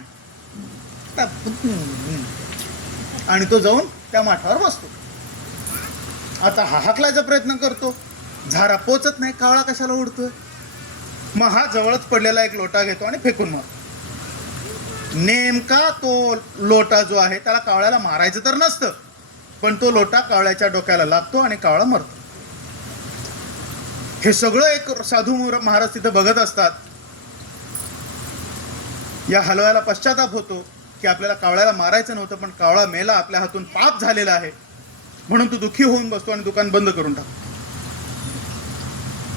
आणि तो जाऊन त्या माठावर बसतो. आता हा हाकलायचा प्रयत्न करतो, झारा पोचत नाही, कावळा कशाला उडतोय. मग हा जवळच पडलेला एक लोटा घेतो आणि फेकून मारतो. नेमका तो लोटा जो आहे त्याला कावळ्याला मारायचं तर नसतं, पण तो लोटा कावळ्याच्या डोक्याला लागतो आणि कावळा मरतो. हे सगळं एक साधू महाराज तिथं बघत असतात. या हलव्याला पश्चाताप होतो की आपल्याला कावळ्याला मारायचं नव्हतं, पण कावळा मेला, आपल्या हातून पाप झालेला आहे, म्हणून तो दुःखी होऊन बसतो आणि दुकान बंद करून टाकतो.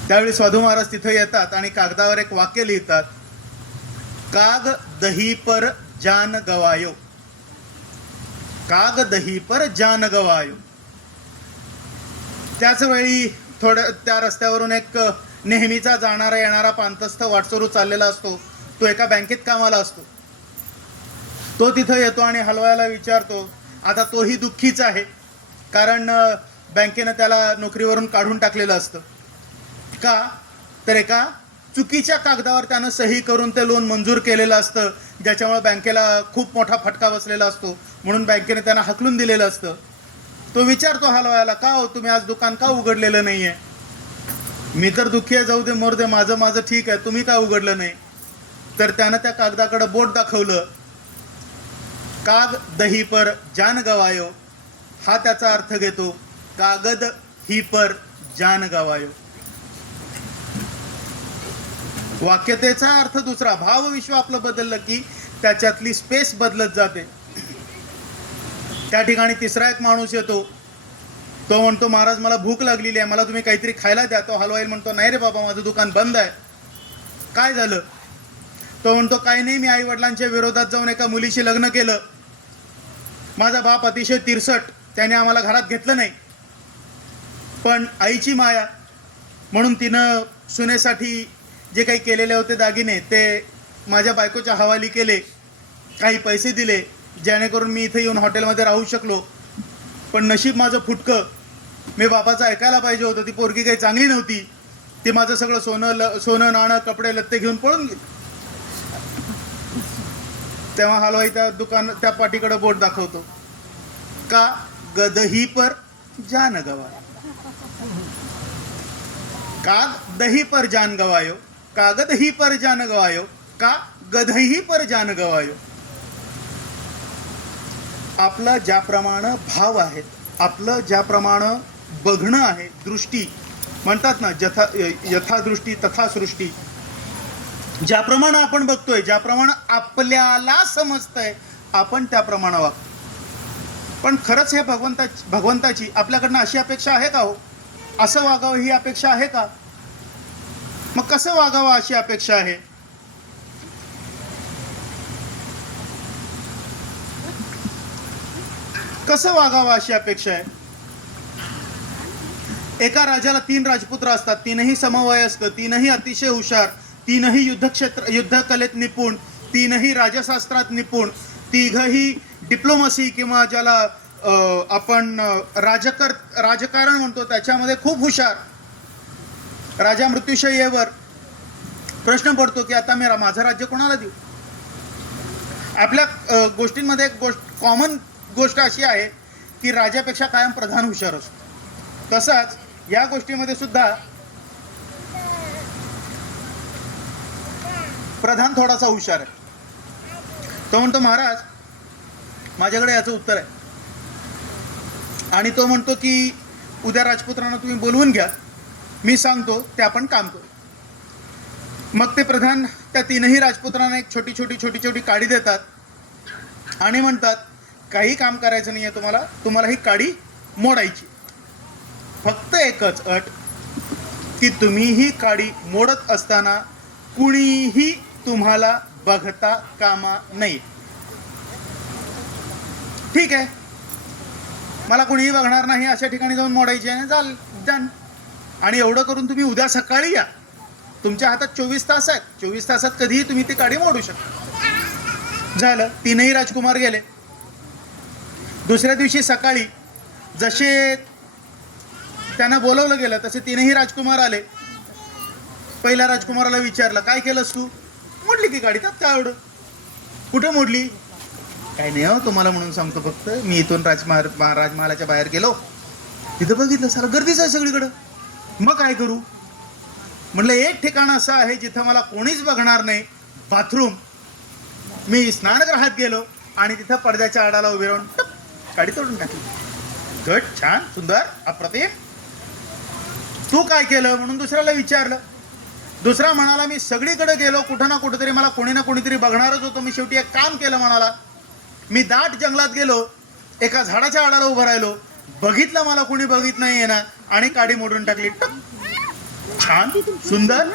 त्यावेळी साधू महाराज तिथे येतात आणि कागदावर एक वाक्य लिहितात, काग दही पर जान गवायो, काग दही पर जान गवायो. त्याच वेळी थोड्या त्या रस्त्यावरून एक नेहमीचा जाणारा येणारा पांतस्थ वाटसरू चाललेला असतो. तो एका बँकेत कामाला असतो. तो तिथं येतो आणि हलवायला विचारतो. आता तोही दुःखीच आहे, कारण बँकेनं त्याला नोकरीवरून काढून टाकलेलं असतं. का तर एका चुकीच्या कागदावर त्यानं सही करून ते लोन मंजूर केलेलं असतं, ज्याच्यामुळे बँकेला खूप मोठा फटका बसलेला असतो, म्हणून बँकेने त्यांना हाकलून दिलेलं असतं. तो विचारतो हलवायला, का हो तुम्ही आज दुकान का उघडलेलं नाहीये? मी तर दुःखी आहे, जाऊ दे मोर दे, माझं ठीक आहे, तुम्ही का उघडलं नाही? तर त्यानं त्या कागदाकडे बोट दाखवलं. काग दही पर जान गवायो हा त्याचा अर्थ घेतो कागद ही पर जान गवायो. वाक्यतेचा अर्थ दुसरा. भावविश्व आपलं बदललं की त्याच्यातली स्पेस बदलत जाते. त्या ठिकाणी तिसरा एक माणूस येतो. तो म्हणतो, महाराज मला भूक लागलेली आहे, मला तुम्ही काहीतरी खायला द्या. तो हलवाई म्हणतो, नाही रे बाबा, माझं दुकान बंद आहे. काय झालं? तो म्हणतो, काही नाही, मी आई वडिलांच्या विरोधात जाऊन एका मुलीशी लग्न केलं. माझा बाप अतिशय तिरसट, त्याने आम्हाला घरात घेतलं नाही, पण आईची माया म्हणून तिनं सुनेसाठी जे काही केलेले होते दागिने ते माझ्या बायकोच्या हवाली केले, काही पैसे दिले, जेणेकरून मी इथे येऊन हॉटेलमध्ये राहू शकलो. पण नशीब माझं फुटकं, मी बापाचं ऐकायला पाहिजे होतं. ती पोरगी काही चांगली नव्हती, ती माझं सगळं सोनं नाणं कपडे लत्ते घेऊन पळून गेली. तेव्हा हलवाई त्या पाठीकडे बोट दाखवतो. का गदही पर जान गवायो, काग दही पर जान गवायो, कागद ही पर जान गवायो, का गदही पर जान गवायो. आपलं ज्याप्रमाणे भाव आहेत, आपलं ज्याप्रमाणे बघणं आहे, दृष्टी म्हणतात ना, यथा दृष्टी तथा सृष्टी. ज्याप्रमाणे आपण बघतोय, ज्याप्रमाणे आपल्याला समजतंय, आपण त्याप्रमाणे वागतो. पण खरंच हे भगवंताची आपल्याकडनं अशी अपेक्षा आहे का हो? असं वागावं ही अपेक्षा आहे का? मग कसं वागावं अशी अपेक्षा आहे? कसं वागावं अशी अपेक्षा आहे? एका राजाला 3 राजपुत्र असतात. 3ही समवयस्क, 3ही अतिशय हुशार, 3ही युद्धकलेत निपुण, 3ही राजशास्त्रात निपुण, 3ही डिप्लोमसी किंवा ज्याला आपण राजकारण म्हणतो त्याच्यामध्ये खूप हुशार. राजा मृत्यूशय्येवर प्रश्न पडतो की आता मी माझं राज्य कोणाला देऊ? आपल्या गोष्टींमध्ये एक कॉमन गोष्ट अशी आहे की राजापेक्षा कायम प्रधान हुशार असतो. तसाच या गोष्टीमध्ये सुद्धा प्रधान थोडासा हुशार आहे. तो म्हणतो, महाराज माझ्याकडे याचं उत्तर आहे. आणि तो म्हणतो की उद्या राजपुत्रांना तुम्ही बोलवून घ्या, मी सांगतो ते आपण काम करू. मग ते प्रधान त्या 3ही राजपुत्रांना एक छोटी छोटी काडी देतात आणि म्हणतात, काही काम करायचं नाही आहे तुम्हाला ही काडी मोडायची. फक्त एकच अट की तुम्ही ही काडी मोडत असताना कुणीही तुम्हाला बघता कामा नये. ठीक आहे, मला कुणीही बघणार नाही अशा ठिकाणी जाऊन मोडायची आहे, डन. आणि एवढं करून तुम्ही उद्या सकाळी या, तुमच्या हातात 24 तास आहेत, 24 तासात कधीही तुम्ही ती काडी मोडू शकता. झालं. 3ही राजकुमार गेले. दुसऱ्या दिवशी सकाळी जसे त्यांना बोलवलं गेलं तसे 3ही राजकुमार आले. पहिल्या राजकुमाराला विचारलं, काय केलंस तू? मोडली की गाडी. त्यात काय एवढं? कुठं मोडली? काही नाही हो तुम्हाला म्हणून सांगतो, फक्त मी इथून राजमहालाच्या बाहेर गेलो, तिथं बघितलं सारा गर्दीच आहे सगळीकडं. मग काय करू म्हटलं, एक ठिकाण असं आहे जिथं मला कोणीच बघणार नाही, बाथरूम. मी स्नानगृहात गेलो आणि तिथं पडद्याच्या आडाला उभे राहून गाडी तोडून टाकली. गट, छान, सुंदर, अप्रतिम. तू काय केलं म्हणून दुसऱ्याला विचारलं. दुसरा म्हणाला, मी सगळीकडे गेलो, कुठं ना कुठेतरी मला कोणी ना कोणीतरी बघणारच होतो, मी शेवटी एक काम केलं म्हणाला. मी दाट जंगलात गेलो, एका झाडाच्या आडाला उभं राहिलो, बघितलं मला कोणी बघित नाही ना, आणि काडी मोडून टाकली. छान, सुंदर.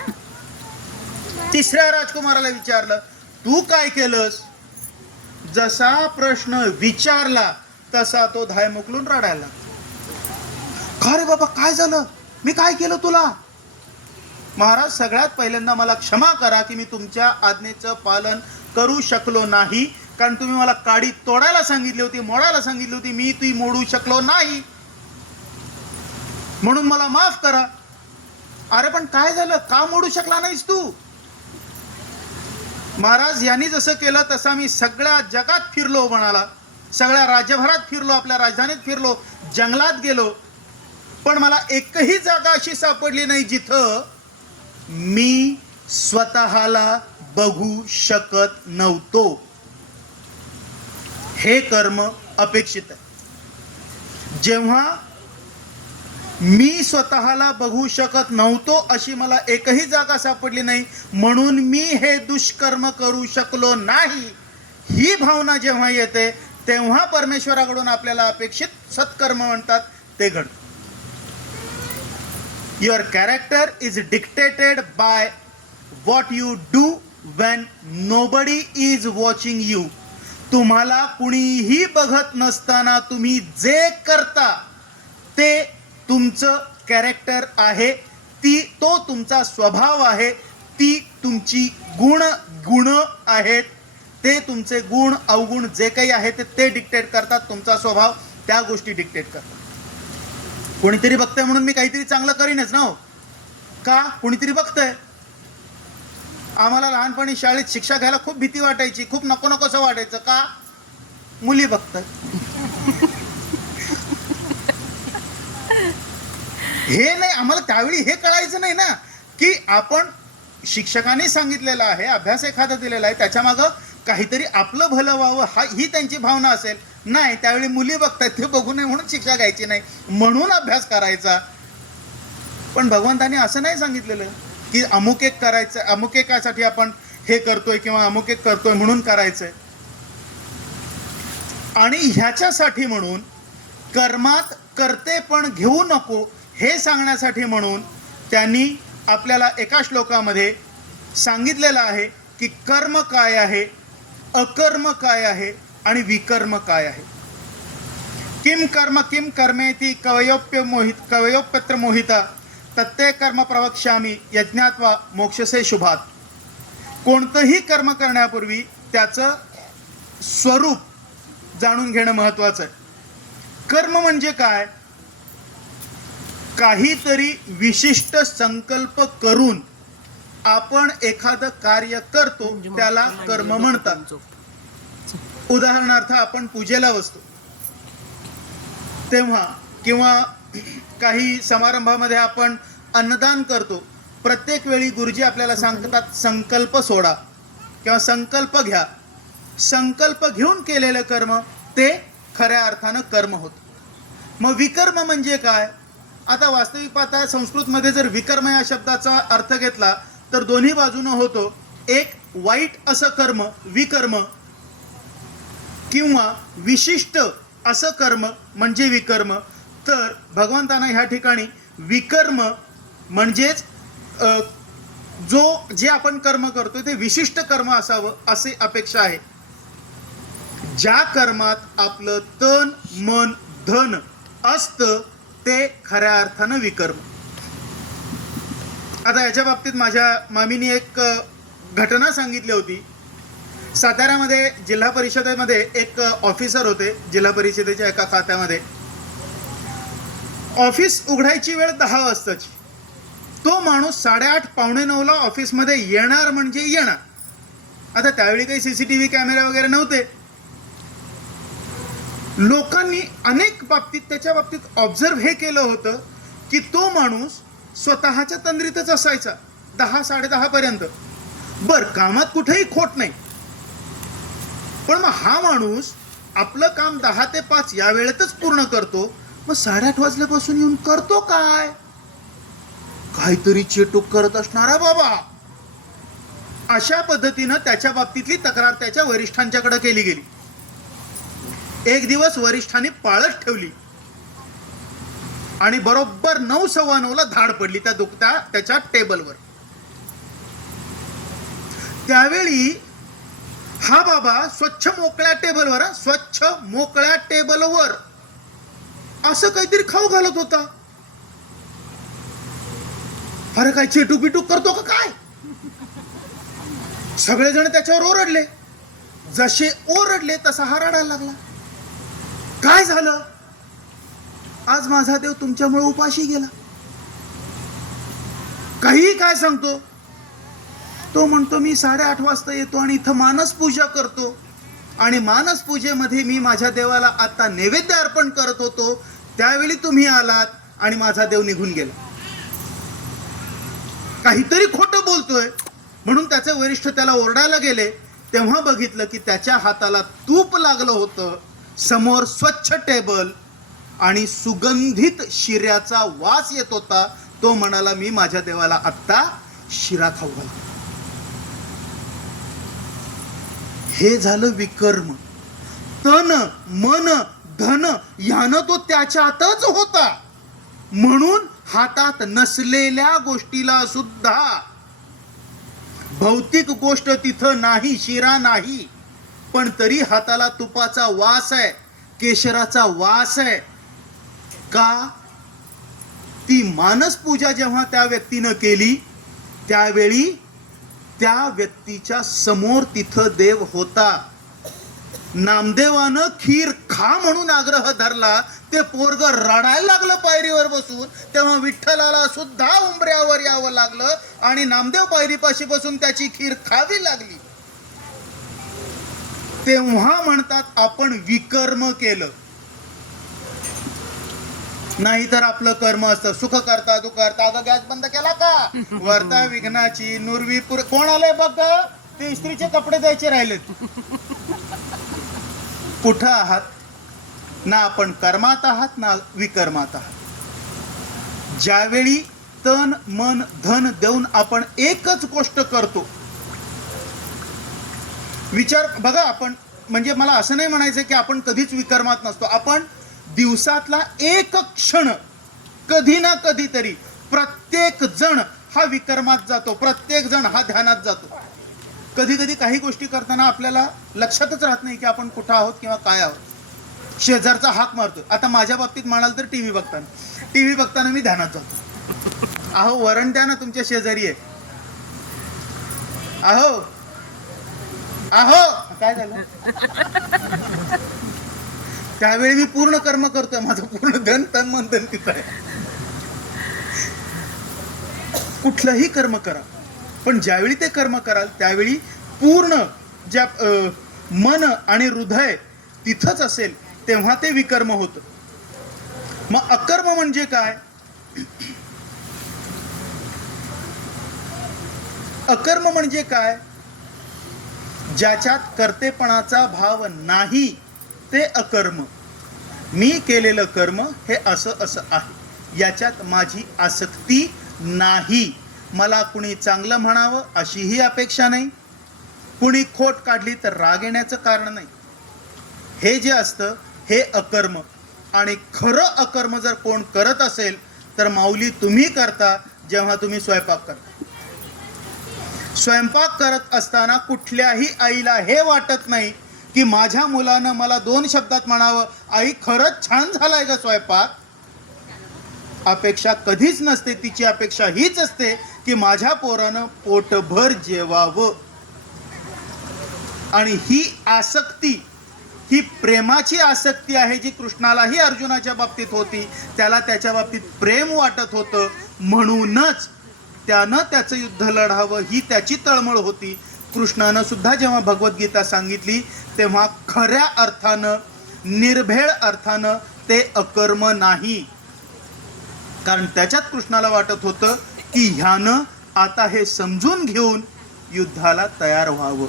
तिसऱ्या राजकुमाराला विचारलं, तू काय केलंस? जसा प्रश्न विचारला तसा तो धाय मोकलून रडायला. का रे बाबा, काय झालं? मी काय केलं तुला? महाराज, सगळ्यात पहिल्यांदा मला क्षमा करा की मी तुमच्या आज्ञेचं पालन करू शकलो नाही, कारण तुम्ही मला काडी तोडायला सांगितली होती, मोडायला सांगितली होती, मी ती मोडू शकलो नाही, म्हणून मला माफ करा. अरे पण काय झालं, का मोडू शकला नाहीस तू? महाराज, यांनी जसं केलं तसं मी सगळ्या जगात फिरलो म्हणाला, सगळ्या राज्यभरात फिरलो, आपल्या राजधानीत फिरलो, जंगलात गेलो, पण मला एकही जागा अशी सापडली नाही जिथं मी स्वतःला बघू शकत नव्हतो. हे कर्म अपेक्षित आहे. जेव्हा मी स्वतःला बघू शकत नव्हतो अशी मला एकही जागा सापडली नाही, म्हणून मी हे दुष्कर्म करू शकलो नाही, ही भावना जेव्हा येते तेव्हा परमेश्वराकडून आपल्याला अपेक्षित सत्कर्म म्हणतात ते घडतं. Your character is dictated by what you do when nobody is watching you. तुम्हाला कुणीही बघत नसताना तुम्ही जे करता ते तुमचं कॅरेक्टर आहे, तो तुमचा स्वभाव आहे, ती तुमची गुण आहेत, ते तुमचे गुण अवगुण जे काही आहे ते डिक्टेट करतात. तुमचा स्वभाव त्या गोष्टी डिक्टेट करतात. कोणीतरी बघतंय म्हणून मी काहीतरी चांगलं करीनच ना हो. का? कोणीतरी बघतंय. आम्हाला लहानपणी शाळेत शिक्षा घ्यायला खूप भीती वाटायची, खूप नको नकोसं वाटायचं. का? मुली बघतात. हे नाही, आम्हाला त्यावेळी हे कळायचं नाही ना की आपण शिक्षकांनी सांगितलेलं आहे, अभ्यास एखादा दिलेला आहे, त्याच्या मागं काहीतरी आपलं भलं व्हावं ही त्यांची भावना असेल. नाही, त्यावेळी मुली बघतात, ते बघू नये म्हणून शिक्षा घ्यायची नाही, म्हणून अभ्यास करायचा. पण भगवंतांनी असं नाही सांगितलेलं की अमुक एक करायचं, अमुक एकासाठी आपण हे करतोय किंवा अमुक एक करतोय म्हणून करायचंय. आणि ह्याच्यासाठी म्हणून कर्मात करते पण घेऊ नको हे सांगण्यासाठी म्हणून त्यांनी आपल्याला एका श्लोकामध्ये सांगितलेलं आहे की कर्म काय आहे, अकर्म काय आहे आणि विकर्म काय आहे. किम कर्मेति कवयोप्यत्र मोहिता तत्ते कर्म प्रवक्ष्यामी यज्ञात्वा मोक्षसे शुभात. कोणतंही कर्म करण्यापूर्वी त्याचं स्वरूप जाणून घेणं महत्वाचं आहे. कर्म म्हणजे काय? काहीतरी विशिष्ट संकल्प करून आपण एखादं कार्य करतो त्याला कर्म म्हणतात. उदाहरणार्थ, आपण पूजेला बसतो तेव्हा किंवा काही समारंभामध्ये आपण अन्नदान करतो, प्रत्येक वेळी गुरुजी आपल्याला सांगतात संकल्प सोडा किंवा संकल्प घ्या. संकल्प घेऊन केलेलं कर्म ते खऱ्या अर्थानं कर्म होतं. मग विकर्म म्हणजे काय? आता वास्तविक पाहता संस्कृतमध्ये जर विकर्म या शब्दाचा अर्थ घेतला तर दोन्ही बाजूनं होतो. एक वाईट असं कर्म विकर्म, किंवा विशिष्ट असं कर्म म्हणजे विकर्म. तर भगवंतांना ह्या ठिकाणी विकर्म म्हणजेच जे आपण कर्म करतो ते विशिष्ट कर्म असावं असे अपेक्षा आहे. ज्या कर्मात आपलं तन मन धन असतं ते खऱ्या अर्थानं विकर्म. आता याच्या बाबतीत माझ्या मामीने एक घटना सांगितली होती. साताऱ्यामध्ये जिल्हा परिषदेमध्ये एक ऑफिसर होते, जिल्हा परिषदेच्या एका खात्यामध्ये. ऑफिस उघडायची वेळ 10 वाजताची. तो माणूस 8:30 पावणे 9ला ऑफिसमध्ये येणार म्हणजे येणार. आता त्यावेळी काही CCTV कॅमेरा वगैरे नव्हते. लोकांनी अनेक बाबतीत त्याच्या बाबतीत ऑब्झर्व हे केलं होतं की तो माणूस स्वतःच्या तंद्रीतच असायचा 10-10:30 पर्यंत. बर, कामात कुठेही खोट नाही, पण मग हा माणूस आपलं काम 10 ते 5 या वेळेतच पूर्ण करतो. मग 8:30 वाजल्यापासून येऊन करतो काय? काहीतरी चेटूक करत असणारा बाबा. अशा पद्धतीनं त्याच्या बाबतीतली तक्रार त्याच्या वरिष्ठांच्याकडे केली गेली. एक दिवस वरिष्ठांनी पाळत ठेवली आणि बरोबर 9:15 धाड पडली त्याच्या टेबलवर. त्यावेळी हा बाबा स्वच्छ मोकळ्या टेबलवर असं काहीतरी खाऊ घालत होता. अरे काय चेटूक बिटूक करतो का काय? सगळेजण त्याच्यावर ओरडले. जसे ओरडले तसा हा रडायला लागला. काय झालं? आज माझा देव तुमच्यामुळे उपाशी गेला. काही काय सांगतो? तो म्हणतो मी 8:30 वाजता येतो आणि इथं मानस पूजा करतो, आणि मानस पूजेमध्ये मी माझ्या देवाला आता नैवेद्य अर्पण करत होतो, त्यावेळी तुम्ही आलात आणि माझा देव निघून गेला. काहीतरी खोटं बोलतोय म्हणून त्याचे वरिष्ठ त्याला ओरडायला गेले. तेव्हा बघितलं की त्याच्या हाताला तूप लागलं होतं, समोर स्वच्छ टेबल आणि सुगंधित शिऱ्याचा वास येत होता. तो म्हणाला मी माझ्या देवाला आत्ता शिरा खाऊ घालतो. हे झालं विकर्म. तन मन धन यानं तो त्याच्यातच होता, म्हणून हातात नसलेल्या गोष्टीला सुद्धा, भौतिक गोष्ट तिथं नाही, शिरा नाही, पण तरी हाताला तुपाचा वास आहे, केशराचा वास आहे. का? ती मानस पूजा जेव्हा त्या व्यक्तीनं केली त्यावेळी त्या व्यक्तीच्या समोर तिथं देव होता. नामदेवानं खीर खा म्हणून आग्रह धरला, ते पोरग रडायला लागलं पायरीवर बसून. तेव्हा विठ्ठलाला सुद्धा उंबऱ्यावर यावं लागलं आणि नामदेव पायरीपाशी बसून त्याची खीर खावी लागली. तेव्हा म्हणतात आपण विकर्म केलं. नाही तर आपलं कर्म असतं सुख करता दुःख करता. अगं गॅस बंद केला का? वर्ता विघ्नाची नुरवी पुर. कोण आलंय बघ, ते इस्त्रीचे कपडे द्यायचे राहिलेत. कुठं आहात? ना आपण कर्मात आहात ना विकर्मात आहात. ज्यावेळी तन मन धन देऊन आपण एकच गोष्ट करतो. विचार बघा, आपण म्हणजे मला असं नाही म्हणायचं की आपण कधीच विकर्मात नसतो. आपण दिवसातला एक क्षण कधी ना कधीतरी प्रत्येक जण हा विकर्मात जातो, प्रत्येक जण हा ध्यानात जातो. कधी कधी काही गोष्टी करताना आपल्याला लक्षातच राहत नाही की आपण कुठं आहोत किंवा काय आहोत. शेजारचा हाक मारतो. आता माझ्या बाबतीत म्हणाल तर टीव्ही बघताना मी ध्यानात जातो. अहो वरण द्या ना, तुमच्या शेजारी आहे. अहो काय झालं? त्यावेळी मी पूर्ण कर्म करतोय, माझं पूर्ण धन तन मन धन तिथं आहे. कुठलंही कर्म करा, पण ज्यावेळी ते कर्म कराल त्यावेळी पूर्ण ज्या मन आणि हृदय तिथंच असेल तेव्हा ते विकर्म होतं. मग अकर्म म्हणजे काय? अकर्म म्हणजे काय? ज्याच्यात कर्तेपणाचा भाव नाही ते अकर्म. मी केलेलं कर्म हे असं असं आहे, याच्यात माझी आसक्ती नाही. मला कुणी चांगलं म्हणावं अशीही अपेक्षा नाही, कुणी खोट काढली तर राग येण्याचं कारण नाही. हे जे असतं हे अकर्म. आणि खरं अकर्म जर कोण करत असेल तर माऊली तुम्ही करता जेव्हा तुम्ही स्वयंपाक करता. स्वयंपाक करत असताना कुठल्याही आईला हे वाटत नाही की माझ्या मुलानं मला 2 शब्दात म्हणावं, आई खरंच छान झालाय का स्वयंपाक. अपेक्षा कधीच नसते. तिची अपेक्षा हीच असते की माझ्या पोरानं पोटभर जेवावं. आणि ही आसक्ती, ही प्रेमाची आसक्ती आहे जी कृष्णालाही अर्जुनाच्या बाबतीत होती. त्याला त्याच्या बाबतीत प्रेम वाटत होतं, म्हणूनच त्यानं त्याचं युद्ध लढावं ही त्याची तळमळ होती. कृष्णानं सुद्धा जेव्हा भगवद्गीता सांगितली तेव्हा खऱ्या अर्थानं निर्भेळ अर्थानं ते अकर्म नाही. कारण त्याच्यात कृष्णाला वाटत होतं की ह्यानं आता हे समजून घेऊन युद्धाला तयार व्हावं.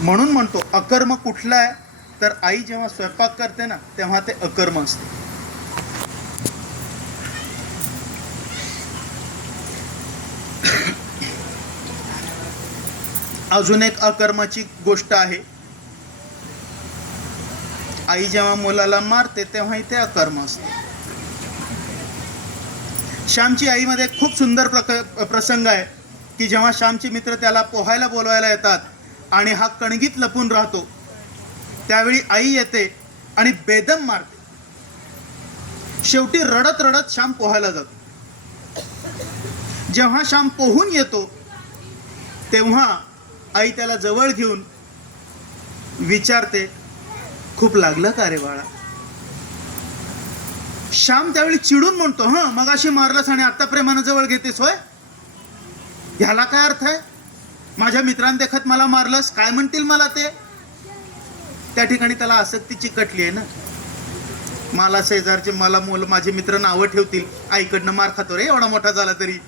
म्हणून म्हणतो अकर्म कुठलं आहे, तर आई जेव्हा स्वयंपाक करते ना तेव्हा ते अकर्म असते. अजून एक अकर्माची गोष्ट आहे, आई जेव्हा मुलाला मारते तेव्हा ते अकर्म असते. श्यामची आईमध्ये खूप सुंदर प्रसंग आहे की जेव्हा श्यामचे मित्र त्याला पोहायला बोलवायला येतात आणि हा कणगीत लपून राहतो, त्यावेळी आई येते आणि बेदम मारते. शेवटी रडत रडत श्याम पोहायला जातो. जेव्हा श्याम पोहून येतो तेव्हा आई त्याला जवळ घेऊन विचारते, खूप लागलं का रे बाळा? श्याम त्यावेळी चिडून म्हणतो, मगाशी मारलंस आणि आता प्रेमानं जवळ घेतेस होय? ह्याला काय अर्थ आहे? माझ्या मित्रांदेखत मला मारलंस, काय म्हणतील मला ते? त्या ठिकाणी त्याला आसक्ती चिकटली आहे ना. मला शेजारचे मला माझे मित्र नावं ठेवतील, आईकडनं मार खातो रे एवढा मोठा झाला तरी.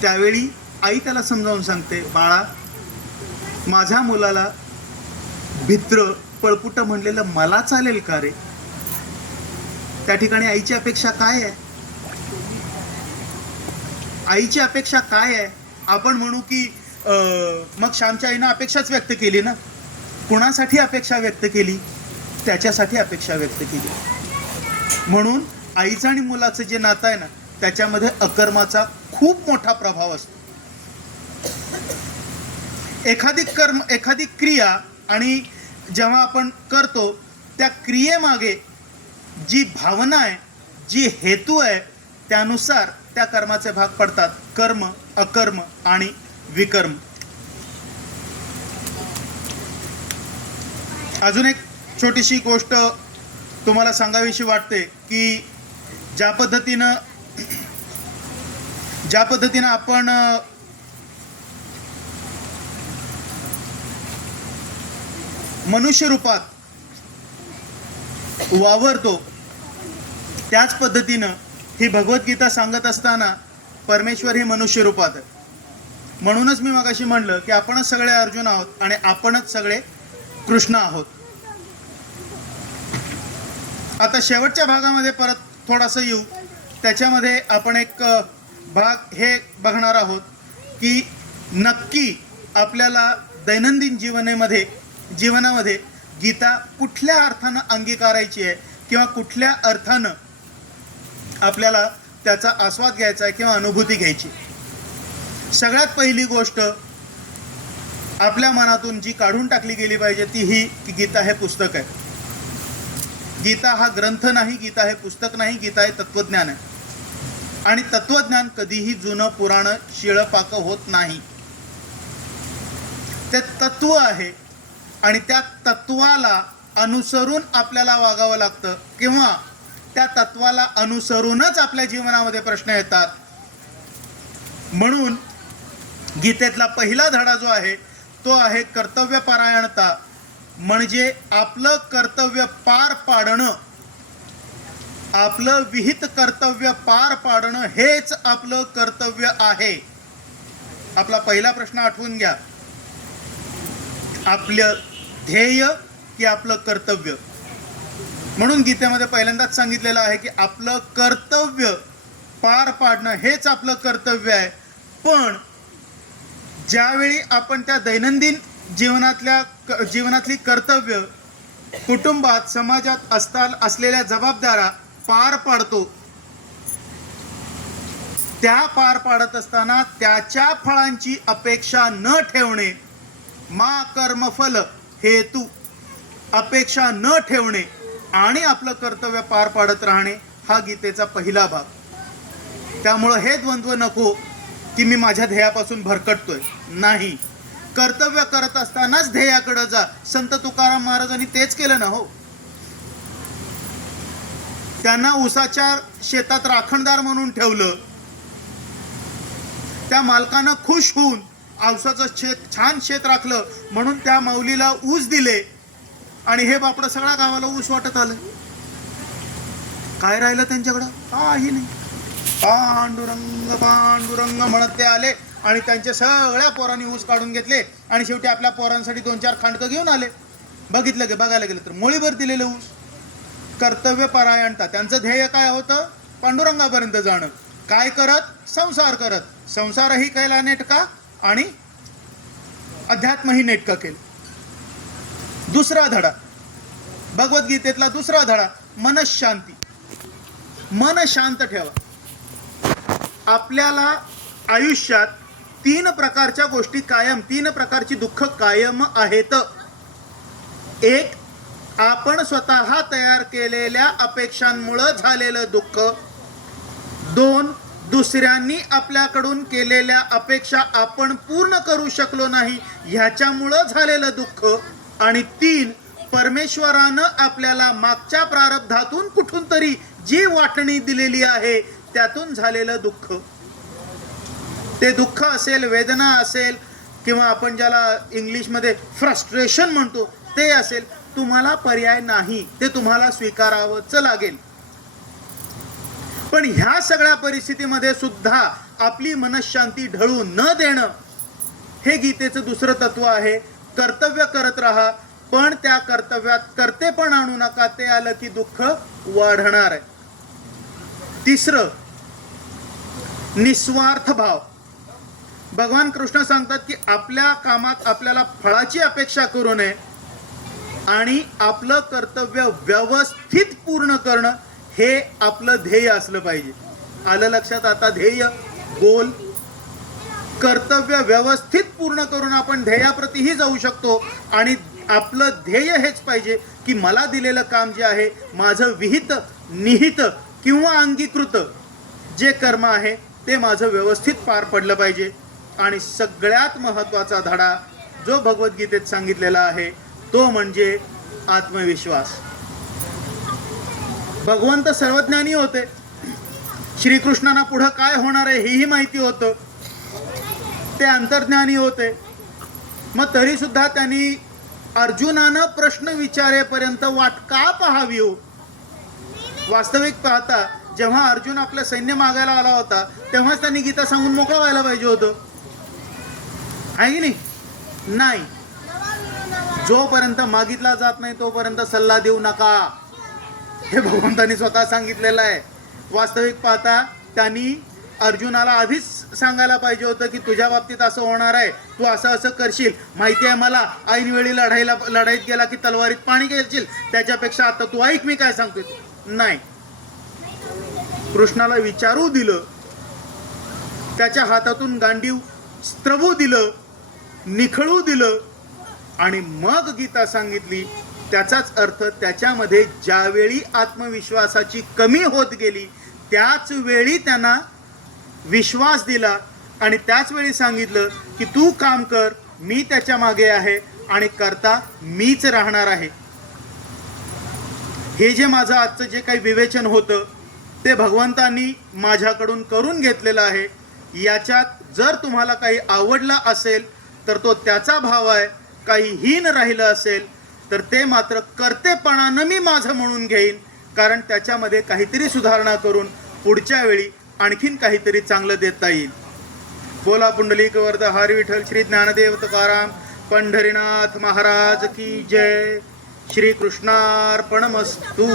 त्यावेळी आई त्याला समजावून सांगते, बाळा माझ्या मुलाला भित्र पळपुट म्हणलेलं मला चालेल का रे? त्या ठिकाणी आईची अपेक्षा काय आहे? आईची अपेक्षा काय आहे? आपण म्हणू की मग श्यामच्या आईनं अपेक्षाच व्यक्त केली ना. कुणासाठी अपेक्षा व्यक्त केली? त्याच्यासाठी अपेक्षा व्यक्त केली. म्हणून आईचं आणि मुलाचं जे नातं आहे ना त्याच्यामध्ये अकर्माचा खूप मोठा प्रभाव असतो. एखादी क्रिया आणि जेव्हा आपण करतो त्या क्रियेमागे जी भावना आहे, जी हेतू आहे, त्यानुसार त्या कर्माचे भाग पडतात: कर्म, अकर्म आणि विकर्म. अजून एक छोटीशी गोष्ट तुम्हाला सांगावीशी वाटते की ज्या पद्धतीनं आपण मनुष्य रूपात वावरतो त्याच पद्धतीनं ही भगवद्गीता सांगत असताना परमेश्वर हे मनुष्य रूपात आहे. म्हणूनच मी मगाशी म्हणलं की आपणच सगळे अर्जुन आहोत आणि आपणच सगळे कृष्ण आहोत. आता शेवटच्या भागामध्ये परत थोडासा येऊ. त्याच्यामध्ये आपण एक भाग हे बघणार आहोत की नक्की आपल्याला दैनंदिन जीवनामध्ये गीता कुठल्या अर्थानं अंगीकारायची आहे किंवा कुठल्या अर्थानं आपल्याला त्याचा आस्वाद घ्यायचा आहे किंवा अनुभूती घ्यायची. सगळ्यात पहिली गोष्ट आपल्या मनातून जी काढून टाकली गेली पाहिजे ती ही की गीता हे पुस्तक आहे. गीता हा ग्रंथ नाही, गीता हे पुस्तक नाही, गीता हे तत्वज्ञान आहे. आणि तत्वज्ञान कधीही जुनं पुराणं शिळपाकं होत नाही. ते तत्व आहे आणि त्या तत्वाला अनुसरून आपल्याला वागावं लागतं किंवा त्या तत्वाला अनुसरूनच आपल्या जीवनामध्ये प्रश्न येतात. म्हणून गीतेतला पहिला धडा जो आहे तो आहे कर्तव्यपरायणता. म्हणजे आपलं कर्तव्य पार पाडणं, आपलं विहित कर्तव्य पार पाडणं हेच आपलं कर्तव्य आहे. आपला पहिला प्रश्न आठवून घ्या, आपलं ध्येय की आपलं कर्तव्य. म्हणून गीतेमध्ये पहिल्यांदाच सांगितलेलं आहे की आपलं कर्तव्य पार पाडणं हेच आपलं कर्तव्य आहे. पण ज्यावेळी आपण त्या दैनंदिन जीवनातली कर्तव्य कुटुंबात समाजात असलेल्या जबाबदाऱ्या पार पाडतो, त्या पार पाडत असताना त्याच्या फळांची अपेक्षा न ठेवणे, मा कर्मफल हेतू, अपेक्षा न ठेवणे आणि आपलं कर्तव्य पार पाडत राहणे हा गीतेचा पहिला भाग. त्यामुळं हे द्वंद्व नको की मी माझ्या ध्येयापासून भरकटतोय. नाही, कर्तव्य करत असतानाच ध्येयाकडे जा. संत तुकाराम महाराजांनी तेच केलं ना हो. त्यांना ऊसाच्या शेतात राखणदार म्हणून ठेवलं. त्या मालकानं खुश होऊन औसाचं शेत, छान शेत राखलं म्हणून त्या माऊलीला ऊस दिले आणि हे बापडं सगळ्या गावाला ऊस वाटत आलं. काय राहिलं त्यांच्याकडं? काही नाही. पांडुरंग पांडुरंग म्हणत ते आले आणि त्यांच्या सगळ्या पोरांनी ऊस काढून घेतले आणि शेवटी आपल्या पोरांसाठी 2-4 खांडकं घेऊन आले. बघितलं की बघायला गेलं तर मोळीभर दिलेलं ऊस. कर्तव्य परायणता, त्यांचं ध्येय काय होतं? पांडुरंगापर्यंत जाणं. काय करत? संसार करत. संसारही केला नेटका आणि अध्यात्मही नेटका केलं. दुसरा धडा, भगवद्गीतेतला दुसरा धडा, मनशांती. मन शांत ठेवा. आपल्याला आयुष्यात 3 प्रकारच्या गोष्टी कायम, 3 प्रकारची दुःख कायम आहेत. एक, आपण स्वतः तयार केलेल्या अपेक्षांमुळे झालेलं दुःख. 2, दुसऱ्यांनी आपल्याकडून केलेल्या अपेक्षा आपण पूर्ण करू शकलो नाही ह्याच्यामुळं झालेलं दुःख. आणि 3, परमेश्वरानं आपल्याला मागच्या प्रारब्धातून कुठून तरी जी वाटणी दिलेली आहे त्यातून झालेलं दुःख. ते दुःख असेल, वेदना असेल, किंवा आपण ज्याला इंग्लिशमध्ये फ्रस्ट्रेशन म्हणतो ते असेल. तुम्हाला पर्याय नाही, ते तुम्हाला स्वीकारावंच लागेल. पण ह्या सगळ्या परिस्थितीमध्ये सुद्धा आपली मनशांती ढळू न देणं हे गीतेचं दुसरं तत्व आहे. कर्तव्य करत राहा, पण त्या कर्तव्यात कर्तेपण आणू नका. ते आलं की दुःख वाढणार आहे. तिसरं, निस्वार्थ भाव. भगवान कृष्ण सांगतात की आपल्या कामात आपल्याला फळाची अपेक्षा करू नये आणि आपलं कर्तव्य व्यवस्थित पूर्ण करणं हे आपलं ध्येय असलं पाहिजे. आलं लक्षात आता? ध्येय, गोल, कर्तव्य व्यवस्थित पूर्ण करून आपण ध्येयाप्रतीही जाऊ शकतो. आणि आपलं ध्येय हेच पाहिजे की मला दिलेलं काम जे आहे, माझं विहित, निहित किंवा अंगीकृत जे कर्म आहे ते माझं व्यवस्थित पार पडलं पाहिजे. आणि सगळ्यात महत्त्वाचा धडा जो भगवद्गीतेत सांगितलेला आहे तो म्हणजे आत्मविश्वास. भगवंत सर्वज्ञानी होते. श्रीकृष्णांना पुढं काय होणार आहे हेही माहिती होतं. ते अंतर्ज्ञानी होते. मग तरी सुद्धा त्यांनी अर्जुनानं प्रश्न विचारेपर्यंत वाट का पाहावी हो? वास्तविक पाहता जेव्हा अर्जुन आपलं सैन्य मागायला आला होता तेव्हाच त्यांनी गीता सांगून मोकळं व्हायला पाहिजे होतं, आहे की नाही? नाही. जोपर्यंत मागितला जात नाही तोपर्यंत सल्ला देऊ नका, हे भगवंतांनी स्वतः सांगितलेलं आहे. वास्तविक पाहता त्यांनी अर्जुनाला आधीच सांगायला पाहिजे होतं की तुझ्या बाबतीत असं होणार आहे, तू असं असं करशील, माहिती आहे मला, ऐनवेळी लढाईत गेला की तलवारीत पाणी घेशील, त्याच्यापेक्षा आता तू ऐक मी काय सांगतोय. नाही, कृष्णाला विचारू दिलं, त्याच्या हातातून गांडीव स्त्रवू दिलं, निखळू दिलं आणि मग गीता सांगितली. त्याचाच अर्थ त्याच्यामध्ये ज्यावेळी आत्मविश्वासाची कमी होत गेली त्याच वेळी त्यांना विश्वास दिला आणि त्याच वेळी सांगितलं की तू काम कर, मी त्याच्या मागे आहे आणि करता मीच राहणार आहे. हे जे माझं आजचं जे काही विवेचन होतं ते भगवंतांनी माझ्याकडून करून घेतलेलं आहे. याच्यात जर तुम्हाला काही आवडलं असेल तर तो त्याचा भाव आहे, काही हीन राहिलं असेल तर ते मात्र कर्तेपणानं मी माझं म्हणून घेईन, कारण त्याच्यामध्ये काहीतरी सुधारणा करून पुढच्या वेळी आणखीन काहीतरी चांगलं देता येईल. बोला पुंडलिक वरद हरी विठ्ठल श्री ज्ञानदेव तुकाराम पंढरीनाथ महाराज की जय. श्री कृष्णार्पणमस्तु.